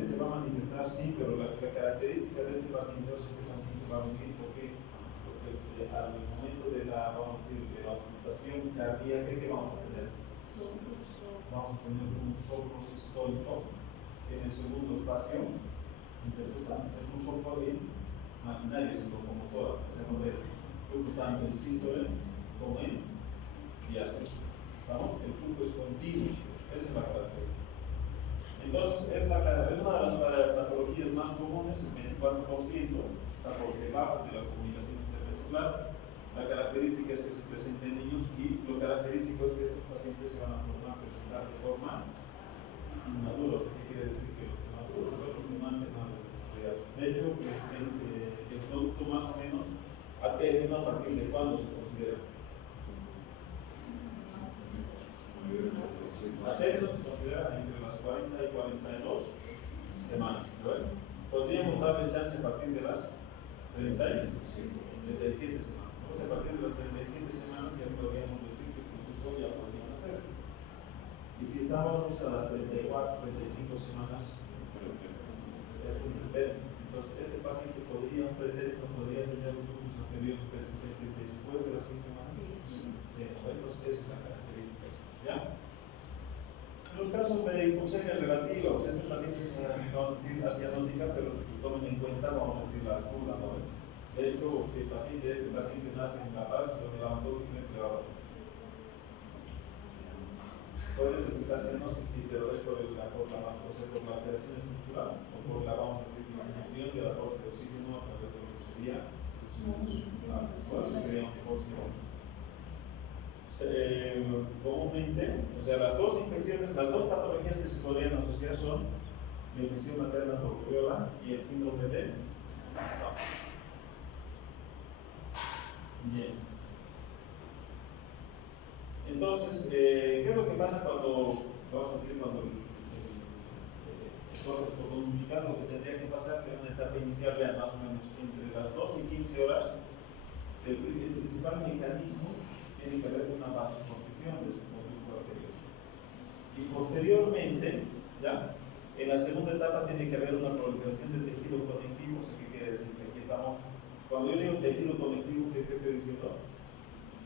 Se va a manifestar, sí, pero la característica de este paciente va a morir porque al momento de la, vamos a decir, de la auscultación cardíaca, ¿qué vamos a tener? Vamos a tener un soplo sistólico en el segundo espacio intercostal. Es un soplo imaginario, es locomotora, se puede flujo tanto en sístole como en diástole. ¿Estamos? El flujo es continuo, esa es la característica. Entonces, es una de las patologías más comunes, el 24%, está por debajo de la comunicación interventricular. La característica es que se presenta en niños y lo característico es que estos pacientes se van a presentar de forma inmadura. ¿Qué quiere decir que los inmaduros? Los humanos no han desarrollado. De hecho, el producto más o menos a partir de cuándo se considera. A término se considera entre las 40 y 42 semanas. ¿Bueno? Podríamos darle chance a partir de las 37 semanas. A partir de las 37 semanas ya podríamos decir que el producto ya podría nacer. Y si estamos a las 34, 35 semanas, es un pretérito. Entonces, este paciente podría tener un ductus arterioso persistente después de las 6 semanas. Sí, entonces esa es la característica. ¿Ya? En los casos de hipoxemia relativa, o sea, este paciente es vamos a decir cianótica, pero si tomen en cuenta, vamos a decir la altura, ¿no? De hecho, si este paciente nace en La Paz, yo me levanto y me plegaba. Puede presentar cianosis, sí, pero es por la alteración estructural o por la, vamos a decir, disminución de la aporte de oxígeno básicamente, o sea, las dos infecciones, las dos patologías que se podrían asociar son la infección materna por rubiola y el síndrome de Down. Bien. Entonces, ¿qué es lo que pasa cuando, vamos a decir, cuando por comunicar lo que tendría que pasar, que en una etapa inicial, vean más o menos entre las 12 y 15 horas, el principal mecanismo tiene que ver con una vasoconstricción de su conducto arterioso. Y posteriormente, ya, en la segunda etapa tiene que haber una proliferación de tejido conectivo. ¿Qué quiere decir? Que aquí estamos, cuando yo digo tejido conectivo, ¿qué estoy diciendo?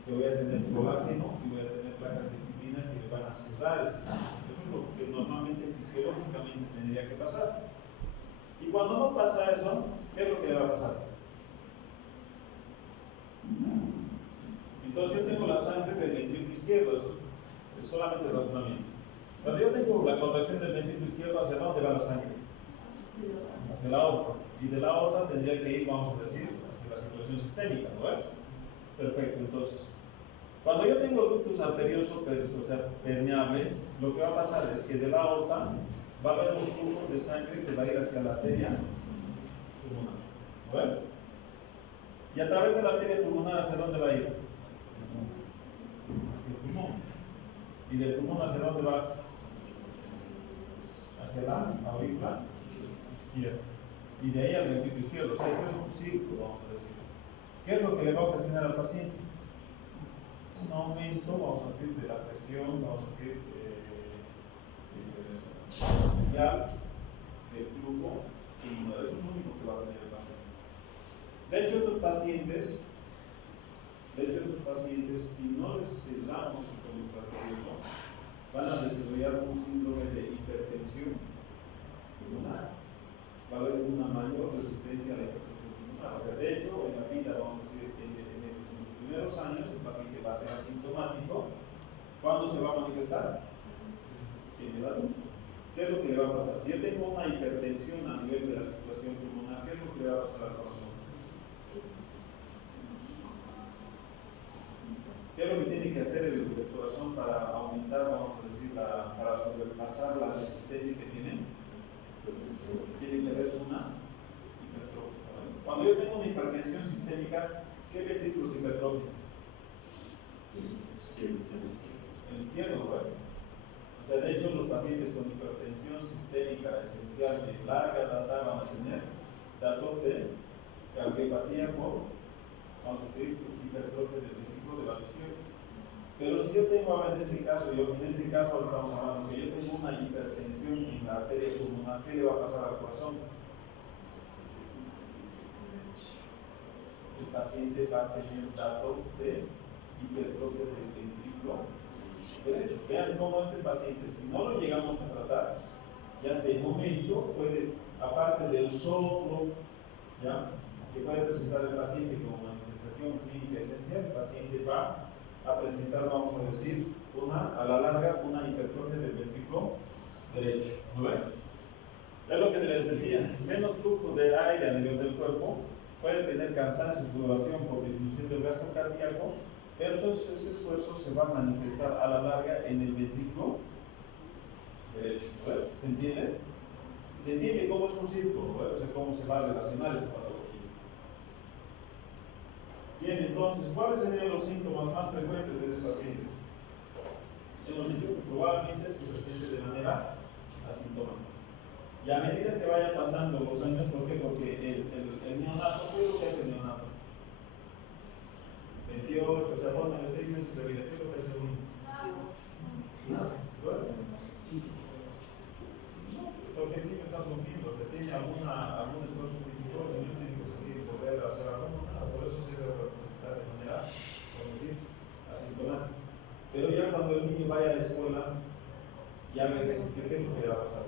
Que voy a tener colágeno y voy a tener placas de fibrina que me van a cerrar ese tejido. Eso es lo que normalmente fisiológicamente tendría que pasar. Y cuando no pasa eso, ¿qué es lo que le va a pasar? Entonces yo tengo la sangre del ventrículo izquierdo, esto es solamente razonamiento. Cuando yo tengo la contracción del ventrículo izquierdo, ¿hacia dónde va la sangre? Hacia la aorta. Y de la aorta tendría que ir, vamos a decir, hacia la circulación sistémica, ¿no ves? Perfecto, entonces. Cuando yo tengo el ductus arterioso, o sea, permeable, lo que va a pasar es que de la aorta va a haber un flujo de sangre que va a ir hacia la arteria pulmonar. ¿No ves? Y a través de la arteria pulmonar, ¿hacia dónde va a ir? Hacia el pulmón. ¿Y del pulmón hacia dónde va? Hacia la aurícula izquierda. Y de ahí al ventrículo izquierdo. O sea, esto es un círculo, vamos a decir. ¿Qué es lo que le va a ocasionar al paciente? Un aumento, vamos a decir, de la presión, vamos a decir, arterial, del flujo pulmonar. Eso es lo único que va a tener el paciente. De hecho, estos pacientes, si no les cerramos su conducto arterioso, van a desarrollar un síndrome de hipertensión pulmonar. Va a haber una mayor resistencia a la hipertensión pulmonar. O sea, de hecho, en la vida, vamos a decir, en los primeros años, el paciente va a ser asintomático. ¿Cuándo se va a manifestar? En edad adulta. ¿Qué es lo que le va a pasar? Si yo tengo una hipertensión a nivel de la circulación pulmonar, ¿qué es lo que le va a pasar al corazón? ¿Qué es lo que tiene que hacer el corazón para aumentar, vamos a decir, para sobrepasar la resistencia que tiene? Tiene que haber una hipertrofia. Cuando yo tengo una hipertensión sistémica, ¿qué ventrículo se hipertrofia? El izquierdo, ¿verdad? O sea, de hecho, los pacientes con hipertensión sistémica esencial de larga data van a tener datos de cardiopatía por, vamos a decir, hipertrofia del ventrículo de la izquierda. Pero si yo tengo ahora en este caso ahora estamos hablando que yo tengo una hipertensión en la arteria pulmonar, ¿qué le va a pasar al corazón? El paciente va a tener datos de hipertrofia del ventrículo derecho. Vean cómo este paciente, si no lo llegamos a tratar, ya de momento puede, aparte del soplo, ya, que puede presentar el paciente como manifestación clínica esencial, el paciente va a presentar, vamos a decir, a la larga, una hipertrofia del ventrículo derecho. ¿No ven? Es lo que les decía, menos flujo de aire a nivel del cuerpo, puede tener cansancio, sudoración por disminución del gasto cardíaco, pero ese esfuerzo se va a manifestar a la larga en el ventrículo derecho. ¿No ven? ¿Se entiende? ¿Se entiende cómo es un círculo? ¿No ven? O sea, cómo se va a relacionar esta patología. Bien, entonces, ¿cuáles serían los síntomas más frecuentes de este paciente? Hemos dicho que probablemente se presente de manera asintomática. Y a medida que vayan pasando los años, ¿por qué? Porque el neonato, ¿qué es lo que hace el neonato? 28, o sea, póngale 6 meses de vida, ¿qué es lo que hace el niño? Nada. Porque el niño está durmiendo, o sea, tiene algún esfuerzo físico, el niño tiene que salir, poder hacer algo, nada, por eso se debe presentar de manera, vamos a decir, asintomática. Pero ya cuando el niño vaya a la escuela, ya haga ejercicio, ¿qué es lo que le va a pasar?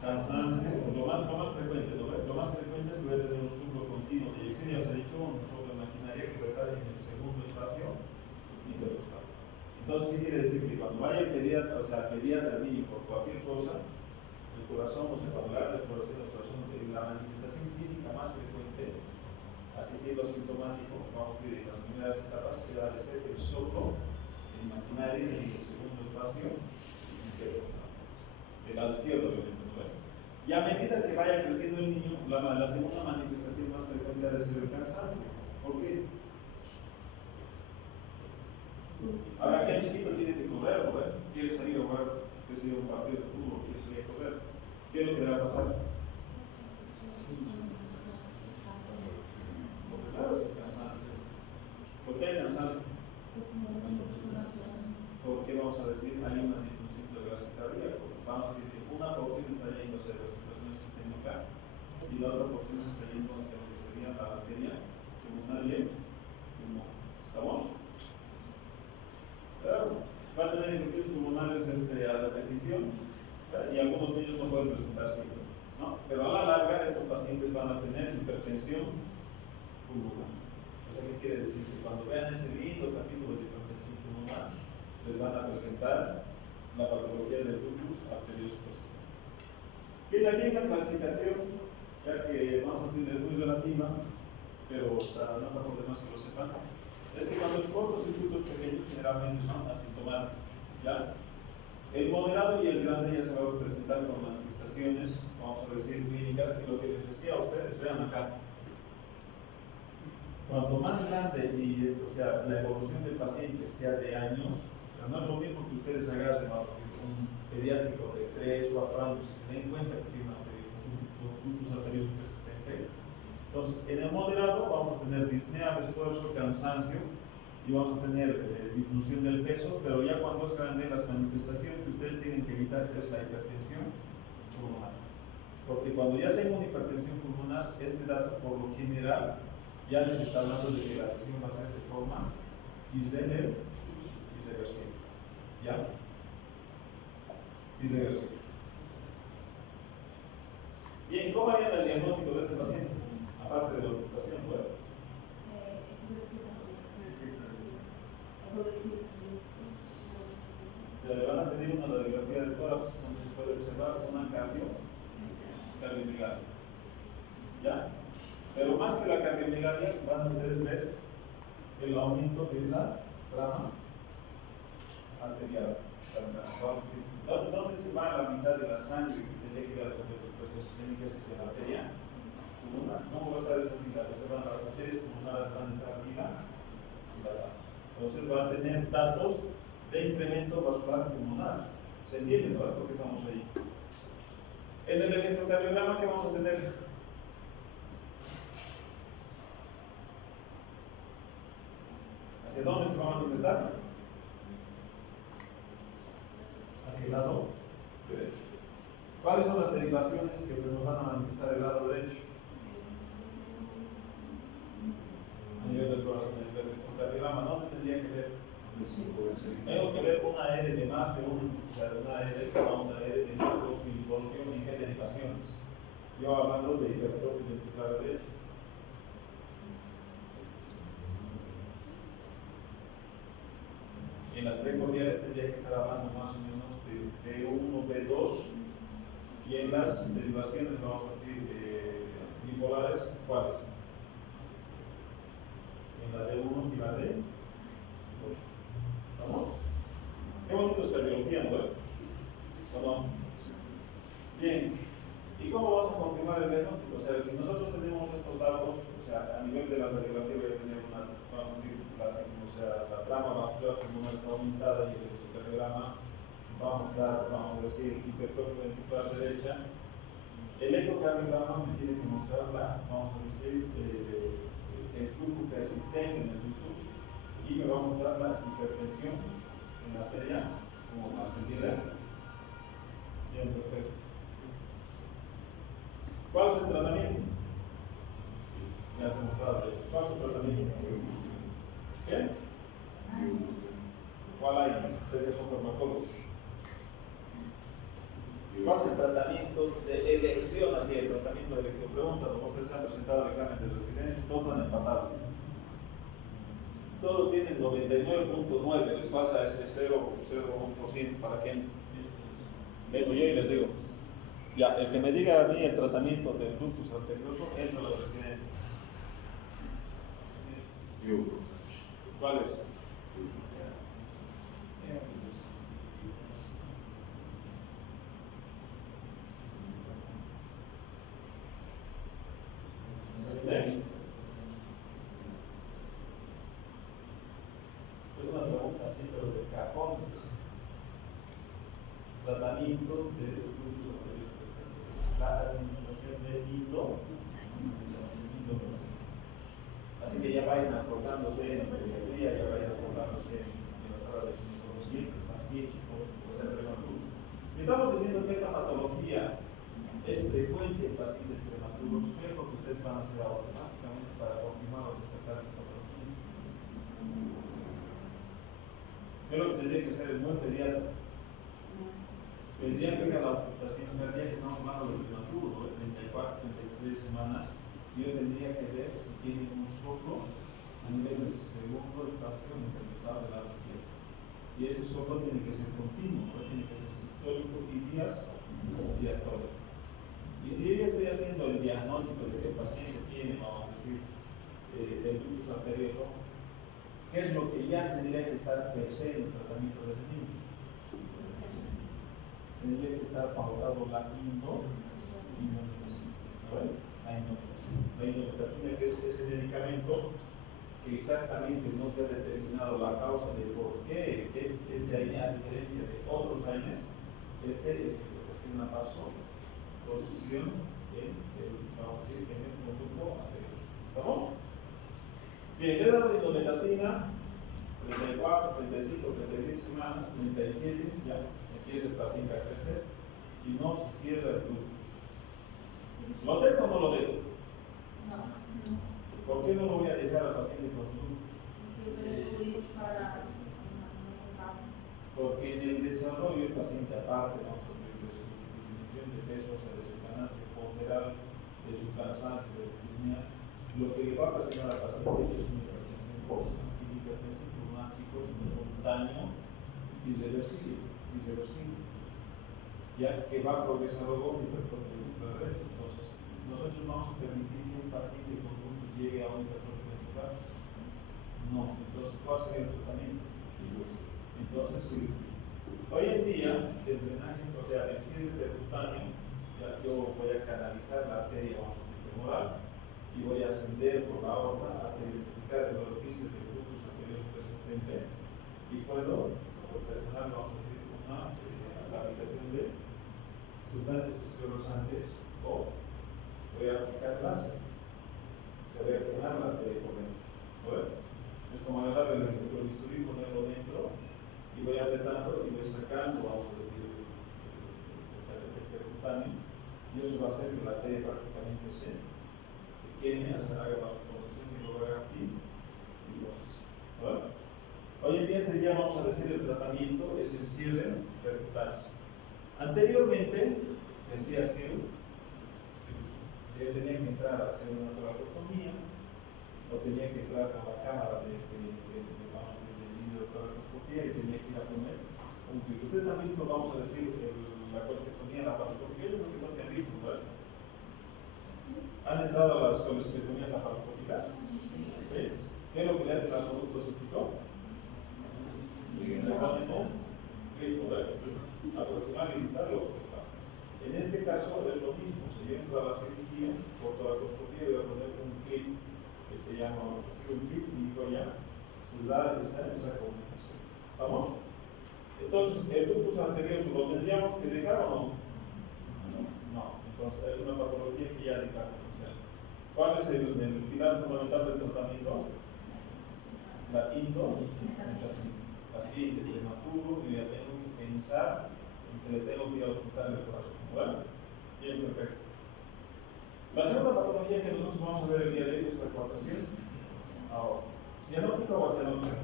Cansancio, pues lo más frecuente, lo más frecuente es que voy a tener un soplo continuo de eyección, ya os he dicho, un soplo imaginario que va a estar en el segundo espacio intercostal. Entonces, ¿qué quiere decir? Que cuando vaya el pediatra, o sea, el pediatra al niño por cualquier cosa, el corazón, o sea, cuando le haga la exploración del corazón, la manifestación clínica más frecuente, así siendo asintomático, vamos a decir, en las primeras etapas, queda de ser el soplo en imaginaria en el segundo espacio entero. El lado izquierdo, obviamente. Y a medida que vaya creciendo el niño, la segunda manifestación más frecuente ha de ser el cansancio. ¿Por qué? Ahora, aquel chiquito tiene que correr, ¿no? Quiere salir a jugar, que sea un partido de fútbol, quiere salir a correr. ¿Qué es lo que le va a pasar? Porque claro, es el cansancio. ¿Por qué hay cansancio? Porque vamos a decir, hay una disminución de gasto cardíaco. Vamos a decir que una porción está yendo hacia la situación sistémica y la otra porción se está yendo hacia lo que sería la arteria pulmonar y el pulmón. ¿Estamos? Claro, va a tener infecciones pulmonares a la repetición y algunos niños no pueden presentar siempre, ¿no? Pero a la larga estos pacientes van a tener hipertensión pulmonar. O sea, ¿qué quiere decir? Que cuando vean ese lindo capítulo de hipertensión pulmonar, les van a presentar la patología del lupus arterioso persistente. Bien, aquí hay una clasificación, ya que vamos a decir es muy relativa, pero no está por demás que lo sepan. Es que cuando el cortocircuito es pequeño, generalmente son asintomáticos. ¿Ya? El moderado y el grande ya se va a presentar con manifestaciones, vamos a decir, clínicas, que lo que les decía a ustedes, vean acá. Cuanto más grande y, o sea, la evolución del paciente sea de años, o sea, no es lo mismo que ustedes agarren un pediátrico de 3 o 4 años y se den cuenta que tiene un lupus arterioso persistente. Entonces, en el moderado vamos a tener disnea, esfuerzo, cansancio y vamos a tener disminución del peso, pero ya cuando es grande, las manifestaciones que ustedes tienen que evitar es la hipertensión pulmonar. Porque cuando ya tengo una hipertensión pulmonar, este dato por lo general ya les está hablando de que la lesión va a ser de forma irreversible. ¿Ya? Irreversible. Bien, ¿cómo harían el diagnóstico de este paciente? Aparte de la ocultación, ¿bueno? Se le van a pedir una radiografía de tórax donde se puede observar una cardiomegalia. ¿Ya? Pero más que la cardiomegalia, van a ustedes ver el aumento de la trama arterial. ¿Dónde se va la mitad de la sangre que tendría que ir a las presiones sistémicas hacia la arteria? ¿Cómo va a estar esa mitad? Se van las arterias pulmonares, van a estar dilatadas. Entonces va a tener datos de incremento vascular pulmonar. ¿Se entiende, no? ¿Por qué estamos ahí? En el electrocardiograma, ¿qué vamos a tener? ¿Hacia dónde se va a manifestar? Hacia el lado derecho. ¿Cuáles son las derivaciones que nos van a manifestar el lado derecho? A nivel del corazón, en el electrocardiograma, ¿dónde tendría que ver? Tengo que ver una R de más de una R con una R de más de un filipolio y qué derivaciones. Yo hablando de hipertrofia ventricular derecha. En las precordiales tendría que estar hablando más o menos de B1, B2 y en las derivaciones, vamos a decir, bipolares, ¿cuáles? En la D1 y la D2. ¿Vamos? Qué bonito es cardiología, ¿no? ¿O no? Bien. ¿Y cómo vamos a confirmar el diagnóstico? O sea, si nosotros tenemos estos datos, o sea, a nivel de la radiografía voy a tener una, vamos a decir, la trama vascular pulmonar está aumentada y el electrocardiograma vamos a decir, hipertrofia ventricular derecha. El ecocardiograma me tiene que mostrar vamos a decir, el flujo persistente en el ductus y me va a mostrar la hipertensión en la arteria como más sentida. Bien, perfecto. ¿Cuál es el tratamiento? Ya se mostrado. ¿Cuál es el tratamiento? ¿Qué? ¿Cuál hay? Ustedes son farmacólogos. ¿Cuál es el tratamiento de elección? Así, el tratamiento de elección. Pregunta, ustedes se han presentado al examen de residencia, todos han empatado. Todos tienen 99.9, les falta ese 0.1% para que vengo yo y les digo, ya, el que me diga a mí el tratamiento del lupus arterioso entra a la residencia. ¿Cuál es? tratamiento de los grupos arterios presentes. La administración del hilo. Así que ya vayan acordándose en pediatría, ya vayan acordándose en la sala de ginecología, el paciente puede ser prematuro. Estamos diciendo que esta patología es frecuente en pacientes prematuros. ¿Qué es lo que ustedes van a hacer automáticamente para confirmar o descartar esta patología? ¿Qué es lo que tendría que hacer el buen pediatra? Tendría que ir a la auscultación cardíaca, que estamos hablando de prematuro, de 34, 33 semanas. Yo tendría que ver si tiene un soplo a nivel del segundo espacio intercostal del lado izquierdo. Y ese soplo tiene que ser continuo, ¿no? Tiene que ser sistólico y diastólico. Y si yo estoy haciendo el diagnóstico de que el paciente tiene, vamos a decir, el ductus arterioso, ¿qué es lo que ya tendría que estar per se en el tratamiento de ese niño? Tendría que estar pautado la indometacina. La indometacina, que es ese medicamento que exactamente no se ha determinado la causa de por qué este AINE, a diferencia de otros AINEs, este es el que ocasiona vasoconstricción en el conducto arterioso. ¿Estamos? Bien, le he dado indometacina, 34, 35, 36 semanas, 37, ya empieza el paciente a crecer y no se cierra el ductus. ¿Lo dejo o no lo dejo? No. ¿Por qué no lo voy a dejar al paciente con su ductus? Porque en el desarrollo del paciente, aparte de su disminución de peso, o sea, de su ganancia ponderal, de su cansancio, de su disnea, lo que le va a ocasionar al paciente es una hipertensión pulmonar. Y la hipertensión pulmonar, chicos, no es un daño irreversible, ya que va a progresar luego con hipertrofia ventricular derecha. Entonces, nosotros vamos a permitir que un paciente con ductus llegue a una hipertrofia ventricular. No, entonces, ¿cuál sería el tratamiento? Entonces, sí. Hoy en día, el drenaje, o sea, el cierre percutáneo, ya yo voy a canalizar la arteria, vamos a decir, femoral, y voy a ascender por la aorta hasta identificar el orificio del ductus arterioso persistente, y puedo ocasionar, vamos a decir, la aplicación de sustancias esclerosantes o voy a aplicar láser. O sea, voy a frenar la arteria por dentro. ¿Ver? Es como agarrar el bisturí, ponerlo dentro y voy apretando y voy sacando, vamos a decir, el percutáneo, y eso va a hacer que la arteria prácticamente se queme, se haga vasoconstricción y luego haga fibrosis. Hoy en día sería, vamos a decir, el tratamiento es el cierre percutáneo. Anteriormente se hacía así, yo tenía que entrar a hacer una toracotomía o tenía que entrar con la cámara de videotoracoscopía y tenía que ir a poner un clic. Ustedes han visto, vamos a decir, la colestectomía, la paroscopía, yo creo que no se han visto, ¿verdad? ¿Han entrado a las colestectomías laparoscópicas? ¿Sí? ¿Qué es lo que le hace al conducto cístico? Le ponen un clic, ¿verdad? Aproximar y distal o cortar. En este caso es lo mismo, si yo entro a la cirugía por toracoscopía voy a poner un clip que se llama un clip y ya se da esa comunicación. ¿Estamos? Entonces, el ductus arterioso lo tendríamos que dejar o no? No. Entonces es una patología que ya dejamos. O sea, ¿cuál es el pilar fundamental del tratamiento? La indometacina. Paciente prematuro y ya tengo que pensar que le tengo que ir a auscultar el corazón. ¿Bueno? Bien, perfecto. La segunda patología que nosotros vamos a ver el día de hoy es la coartación. Ahora, ¿cianótica o acianótica?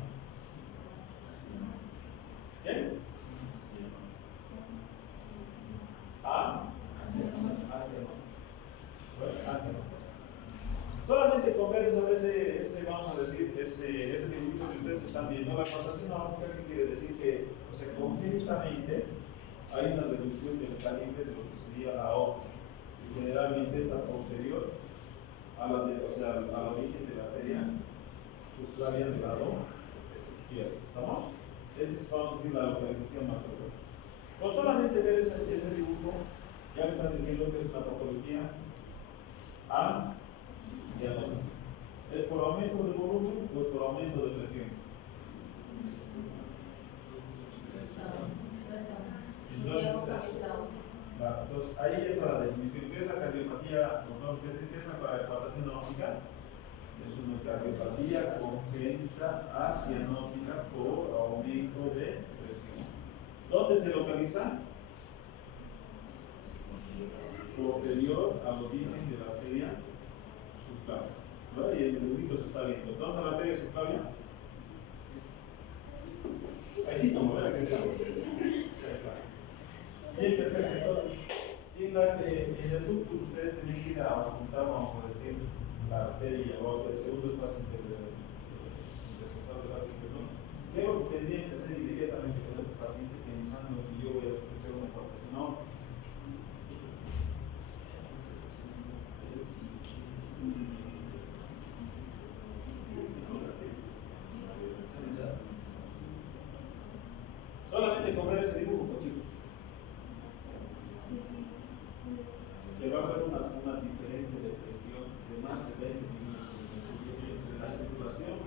¿Bien? Acianótica. Bueno, acianótica. Solamente con ver ese vamos a decir, ese dibujito que ustedes están viendo, la coartación aórtica, ¿qué quiere decir? Que, o sea, congénitamente hay una reducción del calibre de lo que sería la aorta. Y generalmente está posterior al origen de la arteria sustralia del lado izquierdo. ¿Estamos? Esa es, vamos a decir, la localización más frecuente. Con solamente ver ese dibujo, ya me están diciendo que es una patología acianótica. ¿Es por aumento de volumen o es por aumento de presión? Claro, entonces ahí está la definición. ¿Qué es la cardiopatía? ¿Qué es la coartación aórtica? Es una cardiopatía congénita acianótica por aumento de presión. ¿Dónde se localiza? Posterior al origen de la arteria subclavia. ¿Vale? Y el dibujito se está viendo. ¿Dónde está la arteria subclavia? Ahí sí, como verá que está. Ahí está. Bien, perfecto. Entonces, en el ductus ustedes tienen que ir a apuntar, vamos a decir, la arteria, o el segundo espacio intercostal del lado izquierdo. ¿Qué es lo que tendrían que hacer inmediatamente con este paciente pensando que yo voy a sospechar una coartación aórtica? Solamente con ver ese dibujo, chicos, que va a haber una diferencia de presión de más de 20 minutos entre la circulación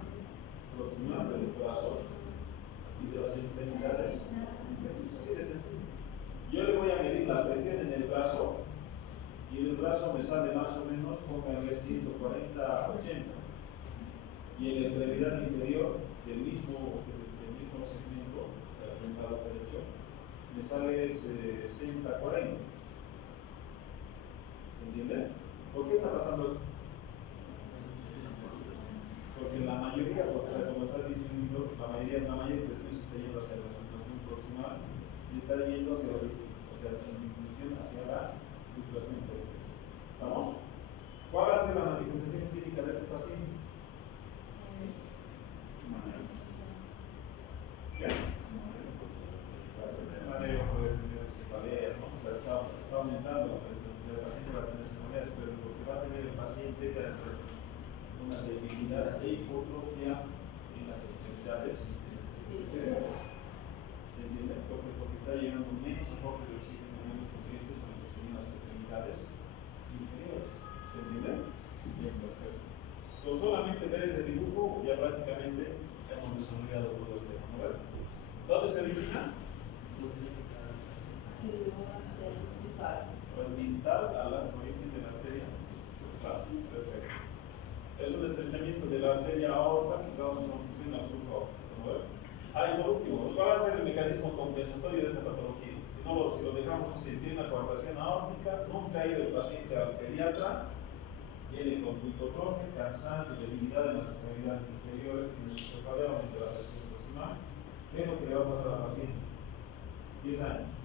proximal de los brazos y de las extremidades. Así de sencillo. Yo le voy a medir la presión en el brazo y el brazo me sale más o menos, pónganle 140-80. Y en la extremidad inferior del mismo segmento, del lado derecho, me sale 60-40. ¿Se entiende? ¿Por qué está pasando esto? Porque la mayoría, o sea, como está disminuyendo, la mayoría presión se está yendo hacia la circulación proximal y está yendo hacia la disminución hacia la circulación periférica. ¿Estamos? ¿Cuál va a ser la manifestación clínica de este paciente? ¿Qué? Mareo puede tener cefaleas, ¿no? O sea, está aumentando la presión. El paciente va a tener cefaleas, pero lo que va a tener el paciente es una debilidad e hipotrofia en las extremidades. ¿Se entiende? Porque está llegando menos aporte de oxígeno, menos nutrientes a lo que serían las extremidades inferiores. ¿Se entiende? Bien, perfecto. Con solamente ver ese dibujo, ya prácticamente hemos desarrollado todo el tema. ¿No ves? ¿Dónde se origina? El distal a la origen de la arteria subclav. Perfecto. Es un estrechamiento de la arteria aorta que causa una obstrucción al flujo aórtico. Ahí por último, ¿cuál va a ser el mecanismo compensatorio de esta patología? Si lo dejamos así, tiene una coartación aórtica, nunca ha ido el paciente al pediatra, viene con su hipotrofia, cansancio, debilidad en las extremidades inferiores, tiene su cefalea, aumenta la presión proximal. ¿Qué es lo que le va a pasar al paciente? 10 años.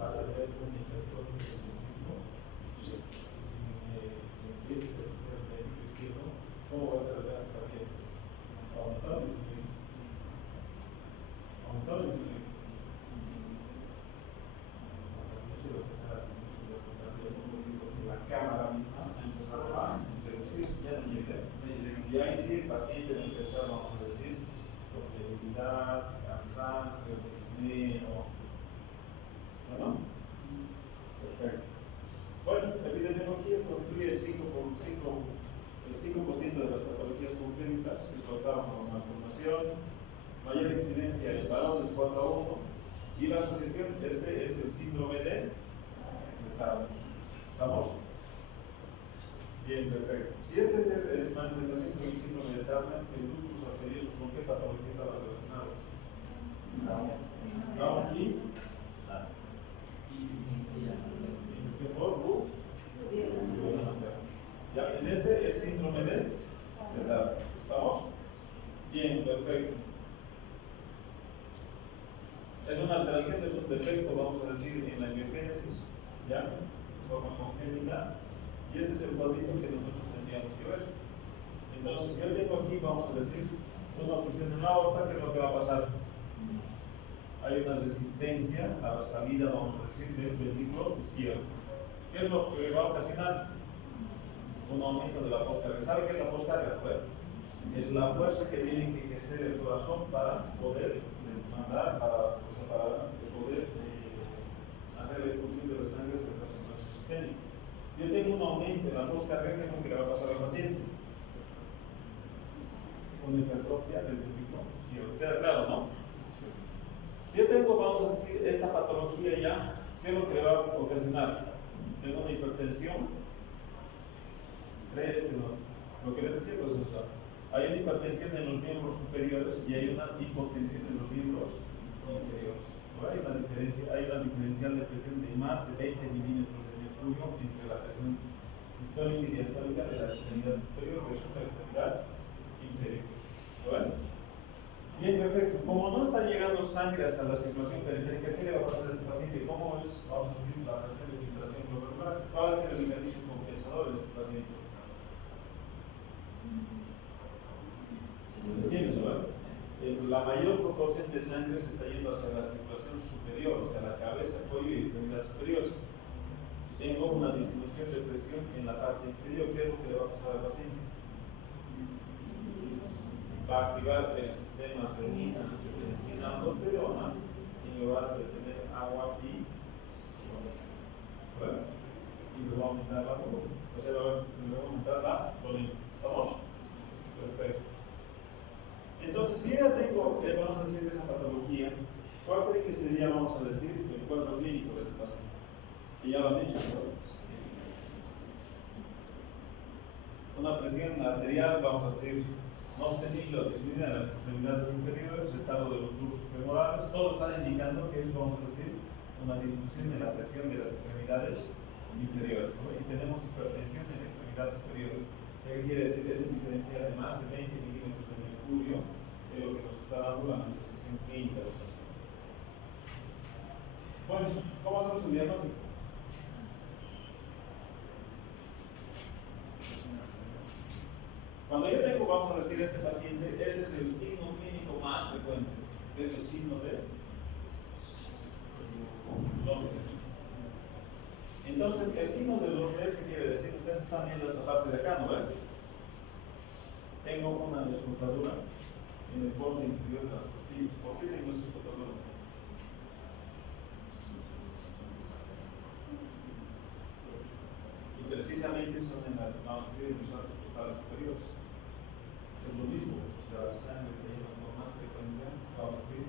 Va a tener un hipertrofia del músculo. Si empieza a tener el médico izquierdo, ¿cómo va a ser el gasto cardíaco? Aumentado y disminuido. Aumentado y disminuido. La cámara misma empezó a reducirse, ya no llega. Y ahí sí el paciente va a empezar, vamos a decir, con debilidad, cansancio, disneo. ¿No? Perfecto. Bueno, la epidemiología constituye el 5% de las patologías congénitas que trataban con malformación, mayor incidencia en varones 4-1 y la asociación, este es el síndrome de Tarner. ¿Estamos? Bien, perfecto. Si este es manifestación con el síndrome de Tarner, el ductus arterioso, ¿con qué patología estaba relacionado? Down y infección por ya, en este es síndrome de Tarner. ¿Estamos? Bien, perfecto. Es una alteración, es un defecto, vamos a decir, en la biogénesis, ¿ya? De forma congénita. Y este es el cuadrito que nosotros tendríamos que ver. Entonces, yo tengo aquí, vamos a decir, una obstrucción en la aorta, ¿qué es lo que va a pasar? Hay una resistencia a la salida, vamos a decir, del ventrículo izquierdo. ¿Qué es lo que va a ocasionar? Un aumento de la poscarga. ¿Sabe qué es la poscarga? Bueno, es la fuerza que tiene que ejercer el corazón para poder mandar, para poder hacer la expulsión de la sangre hacia el corazón sistémico. Si yo tengo un aumento en la poscarga, ¿qué es lo que le va a pasar al paciente? Una hipertrofia del ventrículo izquierdo. ¿Queda claro, no? Si yo tengo, vamos a decir, esta patología ya, ¿qué es lo que le va a ocasionar? Tengo una hipertensión. Lo que les decía, pues, o sea, hay una hipertensión en los miembros superiores y hay una hipotensión en los miembros inferiores. ¿No? Hay una diferencial de presión de más de 20 milímetros de mercurio entre la presión sistólica y diastólica de la extremidad superior versus la extremidad inferior. ¿Vale? Bien, perfecto. Como no está llegando sangre hasta la circulación periférica, ¿qué le va a pasar a este paciente? ¿Cómo es, vamos a decir, la presión de filtración glomerular? ¿Cuál va a ser el mecanismo compensador de este paciente? ¿Entiendes, verdad? La mayor proporción de sangre se está yendo hacia la circulación superior, hacia la cabeza, cuello y extremidades superiores. Tengo una disminución de presión en la parte inferior. ¿Qué es lo que le va a pasar al paciente? Va a activar el sistema renina, angiotensina, aldosterona, en lugar de tener agua y bueno, y le va a aumentar la volumen. O sea, le va a aumentar la volumen. ¿Estamos? Perfecto. Entonces, si ya tengo, vamos a decir, esa patología, ¿cuál cree que sería, vamos a decir, el cuadro clínico de este paciente? Que ya lo han dicho, ¿no? Una presión arterial, vamos a decir, no obtenible o disminuida en las extremidades inferiores, retardo de los pulsos femorales, todo está indicando que es, vamos a decir, una disminución de la presión de las extremidades inferiores, ¿no? Y tenemos hipertensión en la extremidad superior. ¿Qué quiere decir? Es un diferencial de más de 20 milímetros de mercurio, es lo que nos está dando la manifestación clínica de los pacientes. Bueno, ¿cómo hacemos el diagnóstico? Cuando yo tengo, vamos a decir, este paciente, este es el signo clínico más frecuente, que es el signo de Londres. Entonces, el signo de Londres, ¿qué quiere decir? Ustedes están viendo esta parte de acá, ¿no ven? Tengo una descortadura en el borde inferior de las costillas. ¿Por qué tengo esa descortadura? Y precisamente son en las, vamos a decir, en los arcos costales superiores. Es lo mismo, o sea, la sangre está yendo con más frecuencia, vamos a decir,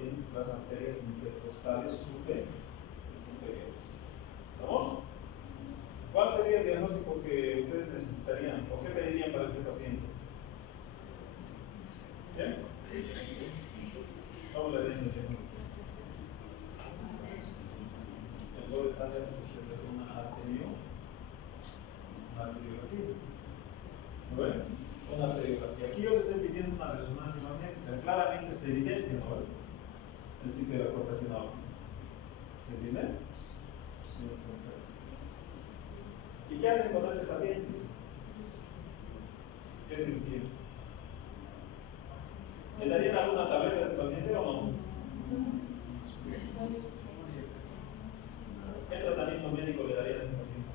en las arterias intercostales superiores. ¿Vamos? ¿Cuál sería el diagnóstico que ustedes necesitarían o qué pedirían para este paciente? ¿Bien? ¿Cómo le darían el diagnóstico? El gol estándar es una arteriografía. ¿No ven? Una arteriografía. Aquí yo le estoy pidiendo una resonancia magnética. Claramente se evidencia, ¿no? El sitio de la cortación aórtica. ¿Se entiende? Sí, perfecto. ¿Y qué hacen con este paciente? ¿Qué cirugía? ¿Le darían alguna tableta a este paciente o no? ¿Qué tratamiento médico le darían a este paciente?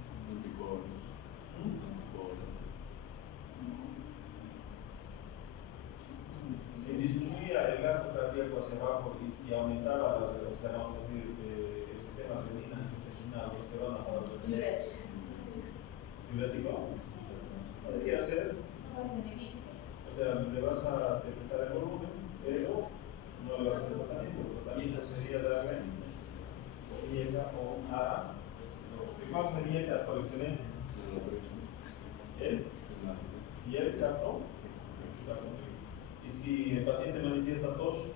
Si disminuía el gasto cardíaco hacia abajo y si aumentaba, o sea, vamos a decir, el sistema renina, angiotensina, aldosterona para el diurético, podría ser, o sea, le vas a detectar el volumen, pero no le vas a hacer tratamiento. El tratamiento sería darle dieta o un ARA. ¿Cuál sería el por excelencia? ¿Y el cartón? ¿Y si el paciente manifiesta tos?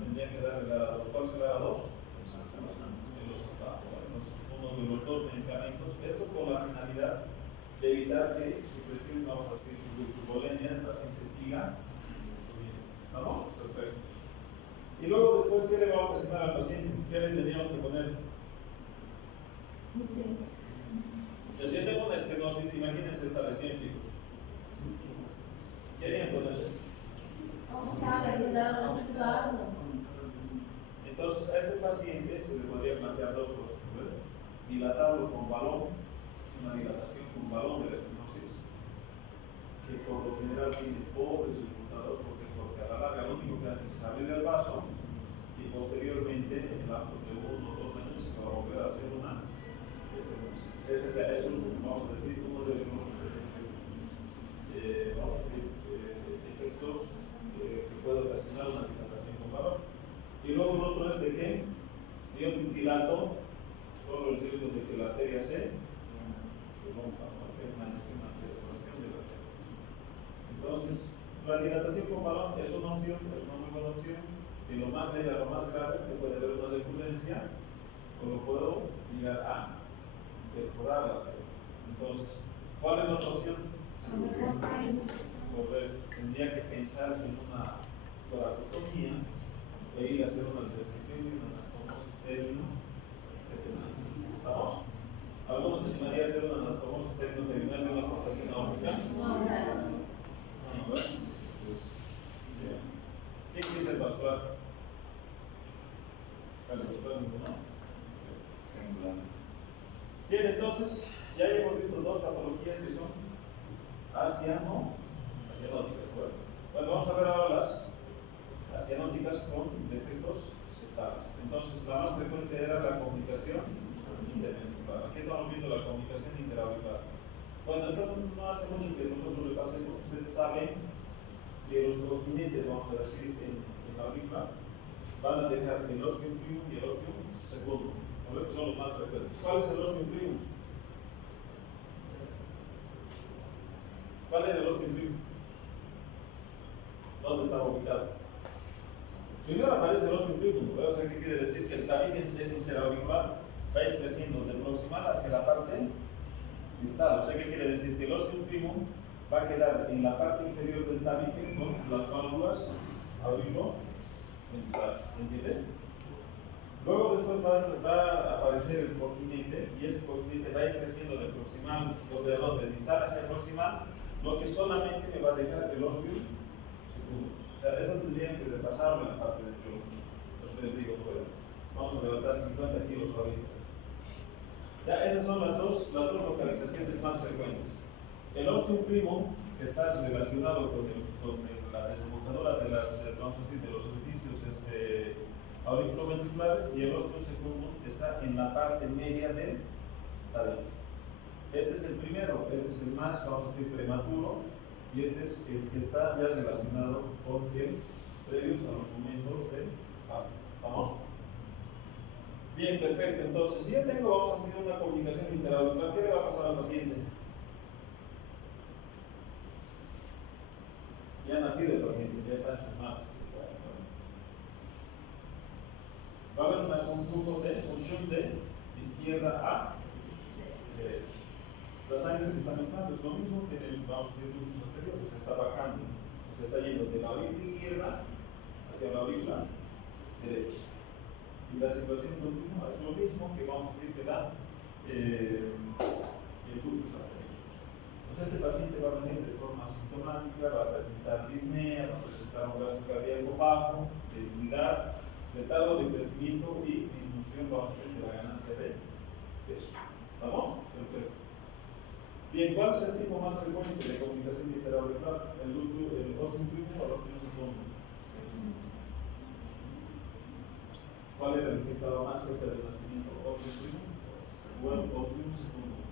Tendría que darle la ARA 2. ¿Cuál será la 2? Entonces, uno de los dos medicamentos, esto con la finalidad de evitar que su presión, vamos a decir, su glucovolemia, el paciente siga subiendo. ¿Estamos? Perfecto. Y luego después, ¿qué le va a ocasionar al paciente? ¿Qué le tendríamos que poner? Si yo tengo una estenosis, imagínense esta lesión, chicos. ¿Qué harían con eso? Entonces, a este paciente se le podría plantear dos cosas. ¿Verdad? Dilatarlo con balón, una dilatación con balón de la estenosis, que por lo general tiene pobres resultados porque a la larga lo único que hace es abrir el vaso y posteriormente, en el lapso de 1 o 2 años, se va a volver a hacer una estenosis. Este es vamos a decir, uno de los efectos que puede Corre el riesgo de que la arteria se rompa, ¿no? Que hay una enésima perforación de la arteria. Entonces, la dilatación con balón es una opción, es una muy buena opción. Y lo más leve a lo más grave, que puede haber una recurrencia, o lo puedo llegar a perforar la arteria. Entonces, ¿cuál es la otra opción? Correcto. Tendría que pensar en una toracotomía e ir a hacer una resección y una anastomosis terminal. ¿Estamos? ¿Algunos estimaría hacer una anastomosis terminal de una aportación aórtica? No, ¿verdad? ¿Quién dice el vascular? Cardiovascular, ¿no? Bien, entonces, ya hemos visto dos patologías que son asianóticas. Bueno, vamos a ver ahora las asianóticas con defectos septales. Entonces, la más frecuente era la comunicación interventricular. Aquí estamos viendo la comunicación interauricular. Bueno, esto no hace mucho que nosotros repasemos. Ustedes saben que los cojinetes, vamos a decir, en la aurícula, van a dejar el ostium primum y el ostium secundum. Que son los más frecuentes. ¿Cuál es el ostium primum? ¿Cuál es el ostium primum? ¿Dónde está ubicado? Primero aparece el ostium primum, o sea, ¿qué quiere decir? Que el tabique interauricular va a ir creciendo de proximal hacia la parte distal. O sea, ¿qué quiere decir? Que el ostium primum va a quedar en la parte inferior del tabique con las válvulas auriculoventriculares. ¿Entiende? Luego después va a aparecer el cojinete y ese cojinete va a ir creciendo de proximal, de distal hacia proximal, lo que solamente me va a dejar el ostium secundum. O sea, eso tendrían que repasarlo en la parte de biología. Entonces les digo, pues, vamos a levantar 50 kilos ahorita. O sea, esas son las dos localizaciones más frecuentes. El ostium primum, que está relacionado con la desembocadura de los orificios auriculoventriculares, y el ostium secundum está en la parte media del tabique. Este es el primero, este es el más, vamos a decir, prematuro, y este es el que está ya relacionado con el previos a los momentos de parto. ¿Estamos? Bien, perfecto. Entonces, si yo vamos a hacer una comunicación interauricular, ¿qué le va a pasar al paciente? Ya ha nacido el paciente, ya está en sus manos. Va a haber un flujo de función de izquierda a derecha. La sangre se está mezclando, es lo mismo que en el, vamos a decir, ductus anterior, se está bajando, se está yendo de la aurícula izquierda hacia la aurícula derecha. Y la circulación continua es lo mismo que vamos a decir que da el ductus anterior. Entonces este paciente va a venir de forma asintomática, va a presentar disnea, va a presentar un gasto cardíaco bajo, debilidad, retardo de crecimiento y disminución, vamos a decir, de la ganancia de peso. ¿Estamos? Perfecto. Bien, ¿cuál es el tipo más frecuente de comunicación interauricular? ¿El ostium primum o el ostium secundum? ¿Cuál era el que estaba más cerca del nacimiento? ¿Ostium primum o el ostium secundum?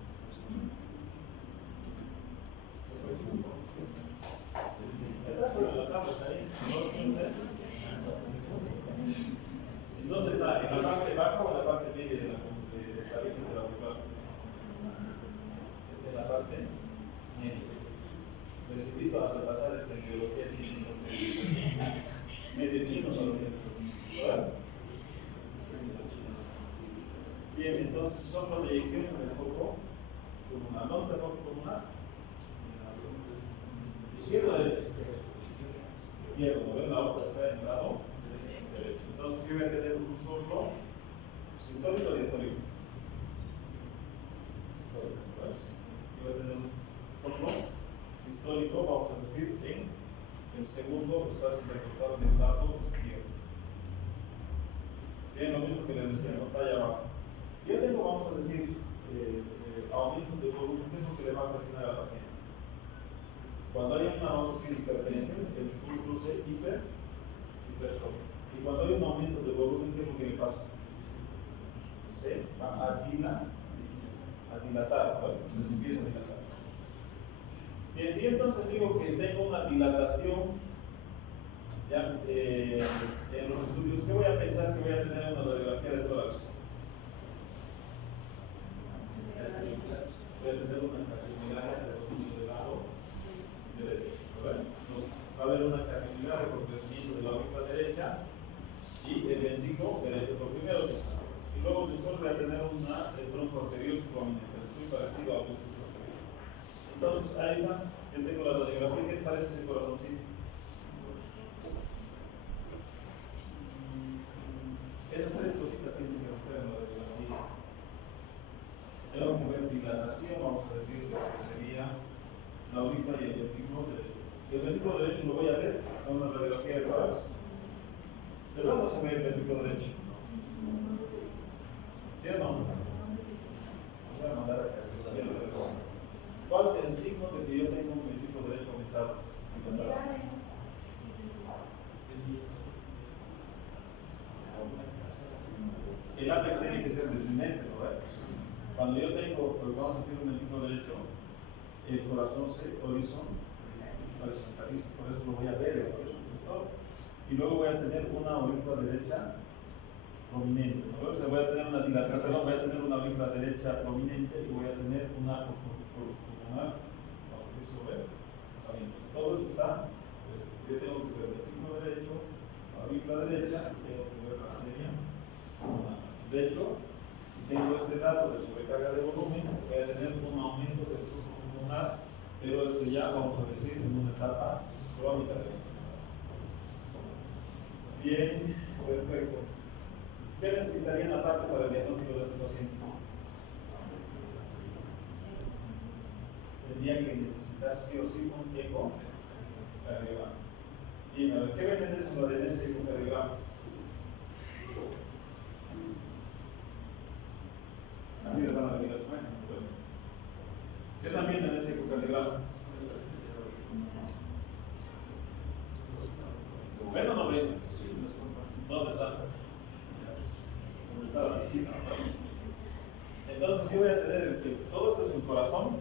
Está por la tabla, está ahí. ¿Dónde está? ¿En la parte baja o en la parte media de la tabique interauricular? Es en la parte media. Les invito a repasar esta biología china. Medio chino solo que ¿verdad? Bien, entonces son proyecciones del foco pulmonar. ¿Dónde está el foco pulmonar? ¿Izquierdo o derecho? Izquierdo, ¿no? La otra está en el lado derecho. Entonces yo voy a tener un surco sistólico o diastólico. Yo voy a tener un surco sistólico, vamos a decir, en el segundo espacio intercostal del lado izquierdo. Bien, lo mismo que les decía, no talla abajo. Si yo tengo, vamos a decir, aumento de volumen, ¿qué es lo que le va a presionar al paciente? Cuando hay una, vamos a decir, hipertensión, el músculo se hipertrofia. Y cuando hay un aumento de volumen, ¿qué es lo que le pasa? Se va a dilatar, ¿vale? Entonces empieza a dilatar. Bien, si entonces digo que tengo una dilatación, ya, en los estudios, ¿qué voy a pensar que voy a tener en una radiografía de tórax? parecido a un curso. Entonces, ahí está. Yo tengo la radiografía. ¿Qué te parece ese corazoncito? Esas tres cositas tienen que mostrar en la radiografía. Tengo que ver dilatación, vamos a decir, lo que sería la aurícula y el ventrículo derecho. El ventrículo derecho lo voy a ver en una radiografía de tórax. ¿Se ve o no se ve el ventrículo derecho? ¿Sí o no? Voy a mandar acá. ¿Cuál es el signo de que yo tengo un ventrículo derecho aumentado? El ápex tiene que ser descendente, ¿no ves? Cuando yo tengo, pues vamos a decir un ventrículo derecho, el corazón se horizontaliza, por eso lo voy a ver, por eso esto. Y luego voy a tener una aurícula derecha prominente, ¿no? O sea, voy a tener una dilatación, voy a tener una aurícula derecha prominente y voy a tener una pulmonar, vamos a decir sobre sabiendo. Todo eso está, pues, yo tengo que ver el ventrículo derecho, la aurícula derecha, tengo que ver la arteria pulmonar. De hecho, si tengo este dato de sobrecarga de volumen, voy a tener un aumento del flujo pulmonar, pero esto ya vamos a decir en una etapa crónica de la enfermedad. Bien, perfecto. ¿Qué necesitarían aparte para el diagnóstico de este paciente? Tendría que necesitar sí o sí un ecocardiograma. Bien, a ver, ¿qué ven en eso de ese ecocardiograma? Así les van a venir las imágenes. ¿Qué están viendo en ese ecocardiograma? ¿Ven o no ven? ¿Dónde están? ¿Dónde está la chica? Entonces, yo voy a tener todo esto es el corazón,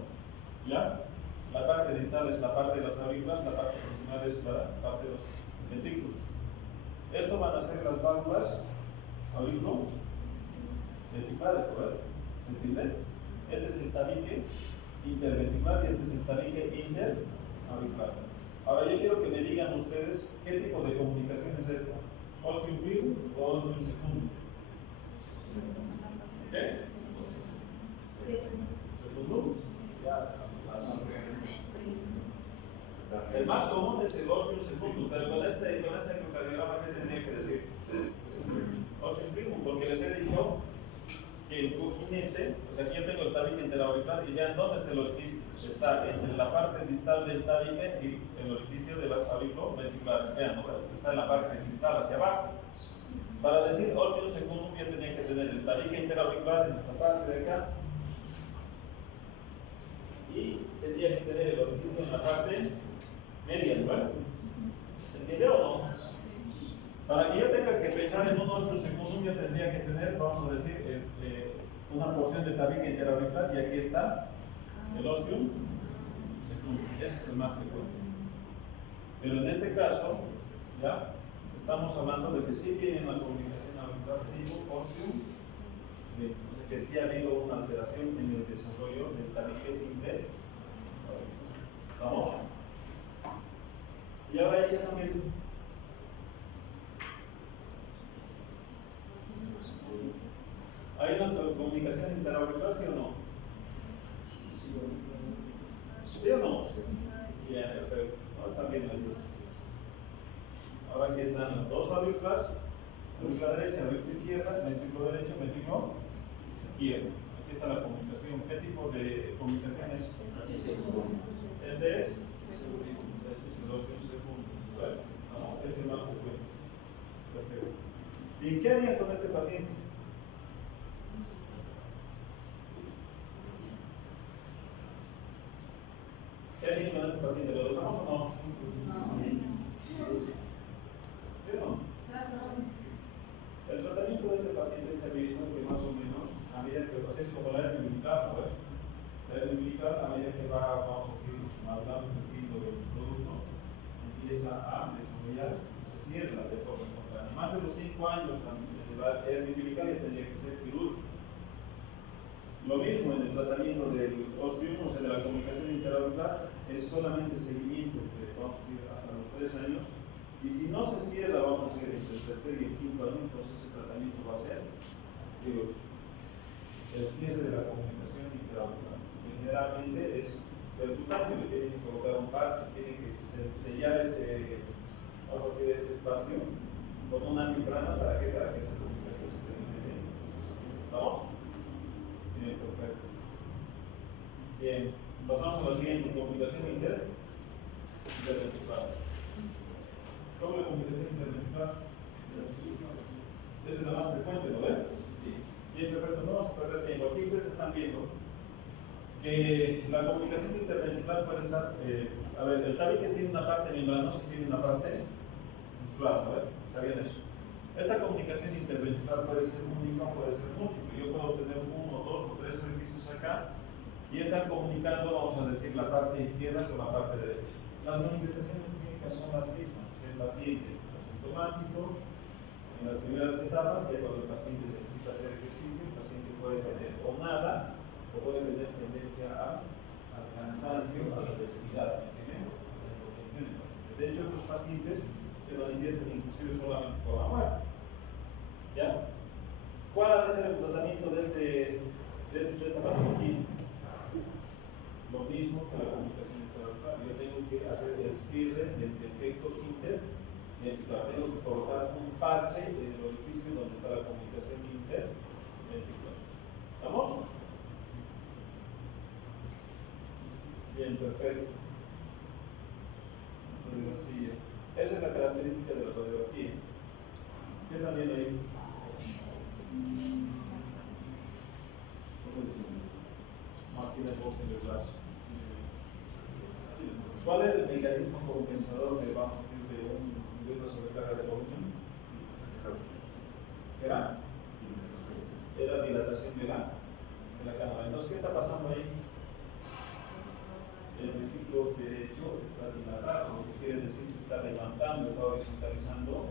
¿ya? La parte distal es la parte de las aurículas, la parte proximal es la parte de los ventrículos. Esto van a ser las válvulas auriculo-ventriculares, ¿verdad? ¿Se entiende? Este es el tabique interventricular y este es el tabique interauricular. Ahora yo quiero que me digan ustedes qué tipo de comunicación es esta. ¿Ostium primum o ostium secundum? ¿Qué? Secundum. Ya estamos. El más común es el ostium secundum, pero con este ecocardiograma, ¿qué tendría que decir? Ostium primum, porque les he dicho que el cojinense, o sea, aquí yo tengo el tabique interauricular y vean dónde está el orificio. Está entre la parte distal del tabique y el orificio de las auriculoventriculares. Vean, ¿no? Está en la parte distal hacia abajo. Para decir ostium secundum, yo tenía que tener el tabique interauricular en esta parte de acá y tendría que tener el orificio en la parte media, ¿no? ¿Se entiende o no? Para que yo tenga que pensar en un ostium secundum, yo tendría que tener, vamos a decir, una porción de tabique interauricular y aquí está el ostium secundum. Ese es el más frecuente. Pero en este caso, ya estamos hablando de que sí tienen una comunicación auricular tipo ostium, que sí ha habido una alteración en el desarrollo del tabique interauricular. ¿Vamos? Y ahora ya están viendo. ¿Hay una comunicación interauricular, sí o no? ¿Sí o no? Bien, perfecto. Ahora están viendo ahí. Ahora aquí están las dos aurículas, aurícula derecha, aurícula izquierda, ventrículo derecho, ventrículo izquierdo. Aquí está la comunicación. ¿Qué tipo de comunicación es? Este es el ostium secundum. No, este es el más frecuente. Perfecto. ¿Y qué harían con este paciente? ¿Qué harían con este paciente? ¿Lo dejamos o no? ¿Sí o no? El tratamiento de este paciente se ha visto que más o menos, a medida que es como la hernia umbilical, ¿no? La hernia umbilical, a medida que va, vamos a decir, madurando el ciclo del producto, empieza a desarrollar, se cierra de forma espontánea. Más de los 5 años de la hernia umbilical ya tendría que ser quirúrgico. Lo mismo en el tratamiento del ostium, o sea, de la comunicación interauricular, es solamente seguimiento, vamos a decir, hasta los 3 años. Y si no se cierra, vamos a decir, entre el tercer y el quinto año, entonces ese tratamiento va a ser el cierre de la comunicación interauricular. generalmente es percutante, le tienen que colocar un parche, tiene que sellar ese, vamos a decir, ese espacio con una membrana para que esa comunicación se termine bien. ¿Estamos? Bien, perfecto. Bien, pasamos a la siguiente, comunicación interventricular. ¿Cómo la comunicación interventricular? Esta es la más frecuente, ¿no ven? Sí. Bien, perfecto, no vamos a perder tiempo. Aquí ustedes están viendo que la comunicación interventricular puede estar, a ver, el tabique tiene una parte membranosa y tiene una parte muscular, ¿no ven? ¿Sabían eso? Esta comunicación interventricular puede ser única o puede ser múltiple. Yo puedo tener uno, dos o tres orificios acá y están comunicando, vamos a decir, la parte izquierda con la parte derecha. Las manifestaciones clínicas son las mismas. El paciente asintomático, en las primeras etapas, ya cuando el paciente necesita hacer ejercicio, el paciente puede tener o nada, o puede tener tendencia al cansancio, a la debilidad, de hecho, estos pacientes se manifiestan inclusive solamente por la muerte. ¿Ya? ¿Cuál ha de ser el tratamiento de esta patología? Lo mismo que la comunicación interventricular. Yo tengo que hacer el cierre del defecto interventricular. Tengo que colocar un parche en el orificio donde está la comunicación interventricular. ¿Estamos? Bien, perfecto. Radiografía. Esa es la característica de la radiografía. ¿Qué están viendo ahí? Máquina de voz en el flash. ¿Cuál es el mecanismo compensador de, vamos a decir, de una sobrecarga de volumen? Era dilatación de la cámara. Entonces, ¿qué está pasando ahí? El ventrículo derecho está dilatado, lo que quiere decir que está levantando, está horizontalizando,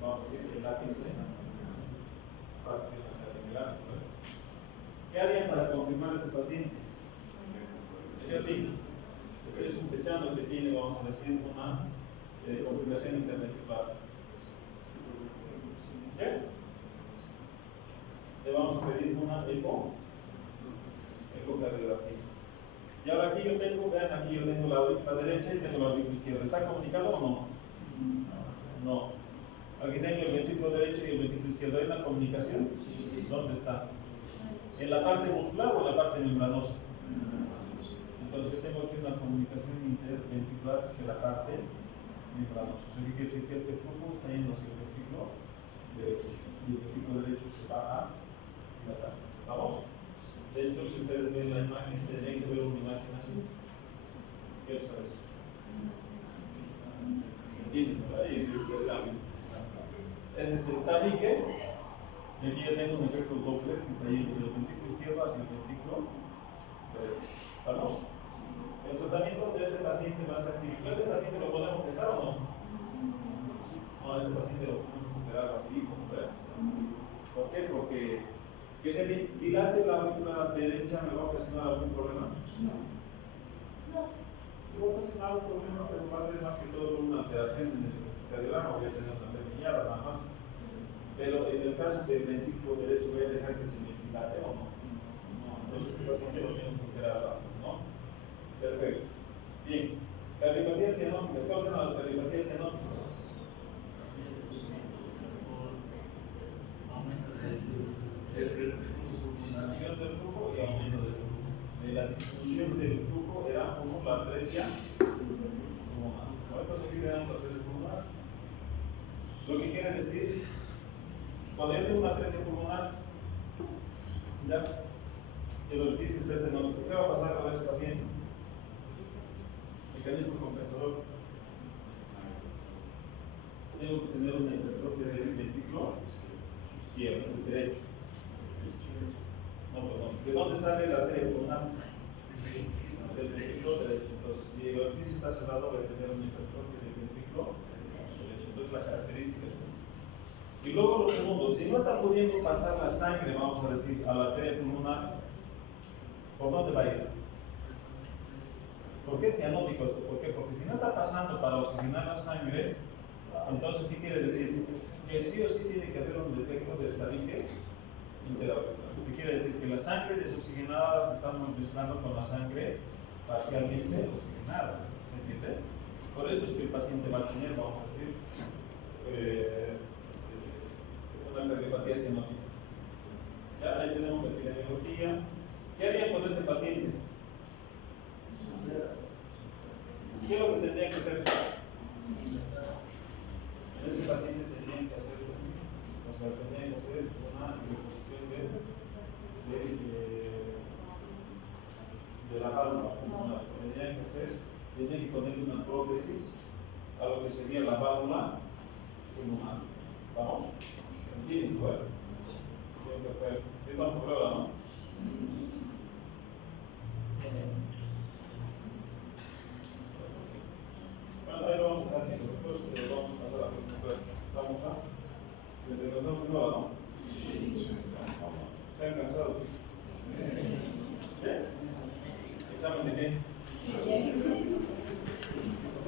vamos a decir, el ápice parte de la cámara. ¿Qué harían para confirmar a este paciente? Es así. Estoy sospechando que tiene, vamos a decir, una complicación interventricular. ¿Qué? Le vamos a pedir una ecocardiografía. Y ahora aquí yo tengo, vean, aquí yo tengo la aurícula derecha y tengo la aurícula izquierda. ¿Está comunicado o no? No. Aquí tengo el ventrículo derecho y el ventrículo izquierdo. ¿Hay una comunicación? ¿Dónde está? ¿En la parte muscular o en la parte membranosa? Entonces tengo aquí una comunicación interventricular que es la parte membranosa. O sea, ¿qué quiere decir? Que este flujo está yendo hacia el ventrículo derecho y el ventrículo derecho se va a dilatar. ¿Estamos? De hecho, si ustedes ven la imagen, tendrían que ver una imagen así. ¿Qué les parece? ¿Entienden? Este es el tabique. Y aquí ya tengo un efecto Doppler que está yendo del ventrículo izquierdo hacia el ventrículo derecho. ¿Estamos? El tratamiento de este paciente va a ser típico. ¿Este paciente lo podemos dejar o no? No, este paciente lo podemos operar así, como ves. ¿Por qué? Porque que se dilate la aurícula derecha me va a ocasionar algún problema. No. No va a ocasionar algún problema, pero va a ser más que todo una alteración en el cardiograma. Voy a tener una pequeñada nada más. Pero en el caso del ventrículo derecho, ¿voy a dejar que se me dilate o no? No. Entonces, el paciente lo tiene que operar rápido, ¿no? Perfecto. Bien. Cardiopatías cianóticas. ¿Cuáles son las cardiopatías cianóticas? Es disminución del flujo y aumento del flujo. La disminución del flujo era como la atresia pulmonar. ¿Cuántos aquí le dan la atresia pulmonar? Lo que quiere decir, cuando yo tengo una atresia pulmonar, ya el orificio está estenótico, ¿qué va a pasar con ese paciente? Mecanismo compensador. Tengo que tener una hipertrofia del ventrículo izquierdo, derecho. No, perdón. ¿De dónde sale la arteria pulmonar? Del ventrículo derecho. Entonces, si el orificio está cerrado, voy a tener una hipertrofia del ventrículo derecho. Entonces, la característica es esta. Y luego lo segundo, si no está pudiendo pasar la sangre, vamos a decir, a la arteria pulmonar, ¿por dónde va a ir? ¿Por qué es cianótico esto? ¿Por qué? Porque si no está pasando para oxigenar la sangre, entonces, ¿qué quiere decir? Que sí o sí tiene que haber un defecto del tabique interauricular. ¿Qué quiere decir? Que la sangre desoxigenada la estamos mezclando con la sangre parcialmente oxigenada. ¿Se entiende? Por eso es que el paciente va a tener, vamos a decir, una cardiopatía cianótica. Ya, ahí tenemos la epidemiología. ¿Qué harían con este paciente? ¿Qué es lo que tendrían que hacer? En ese paciente tendrían que hacer, tendrían que hacer una reposición de la válvula pulmonar. Tendrían que poner una prótesis a lo que sería la válvula pulmonar. ¿Vamos? ¿Entienden? Bueno, estamos por ahora, ¿no? Bueno, ahí lo vamos a dejar aquí, después vamos a pasar a la próxima clase. ¿Estamos acá? ¿Desde los dos nuevos, no? Sí. ¿Se han cansado? ¿Sí? ¿Examen de qué?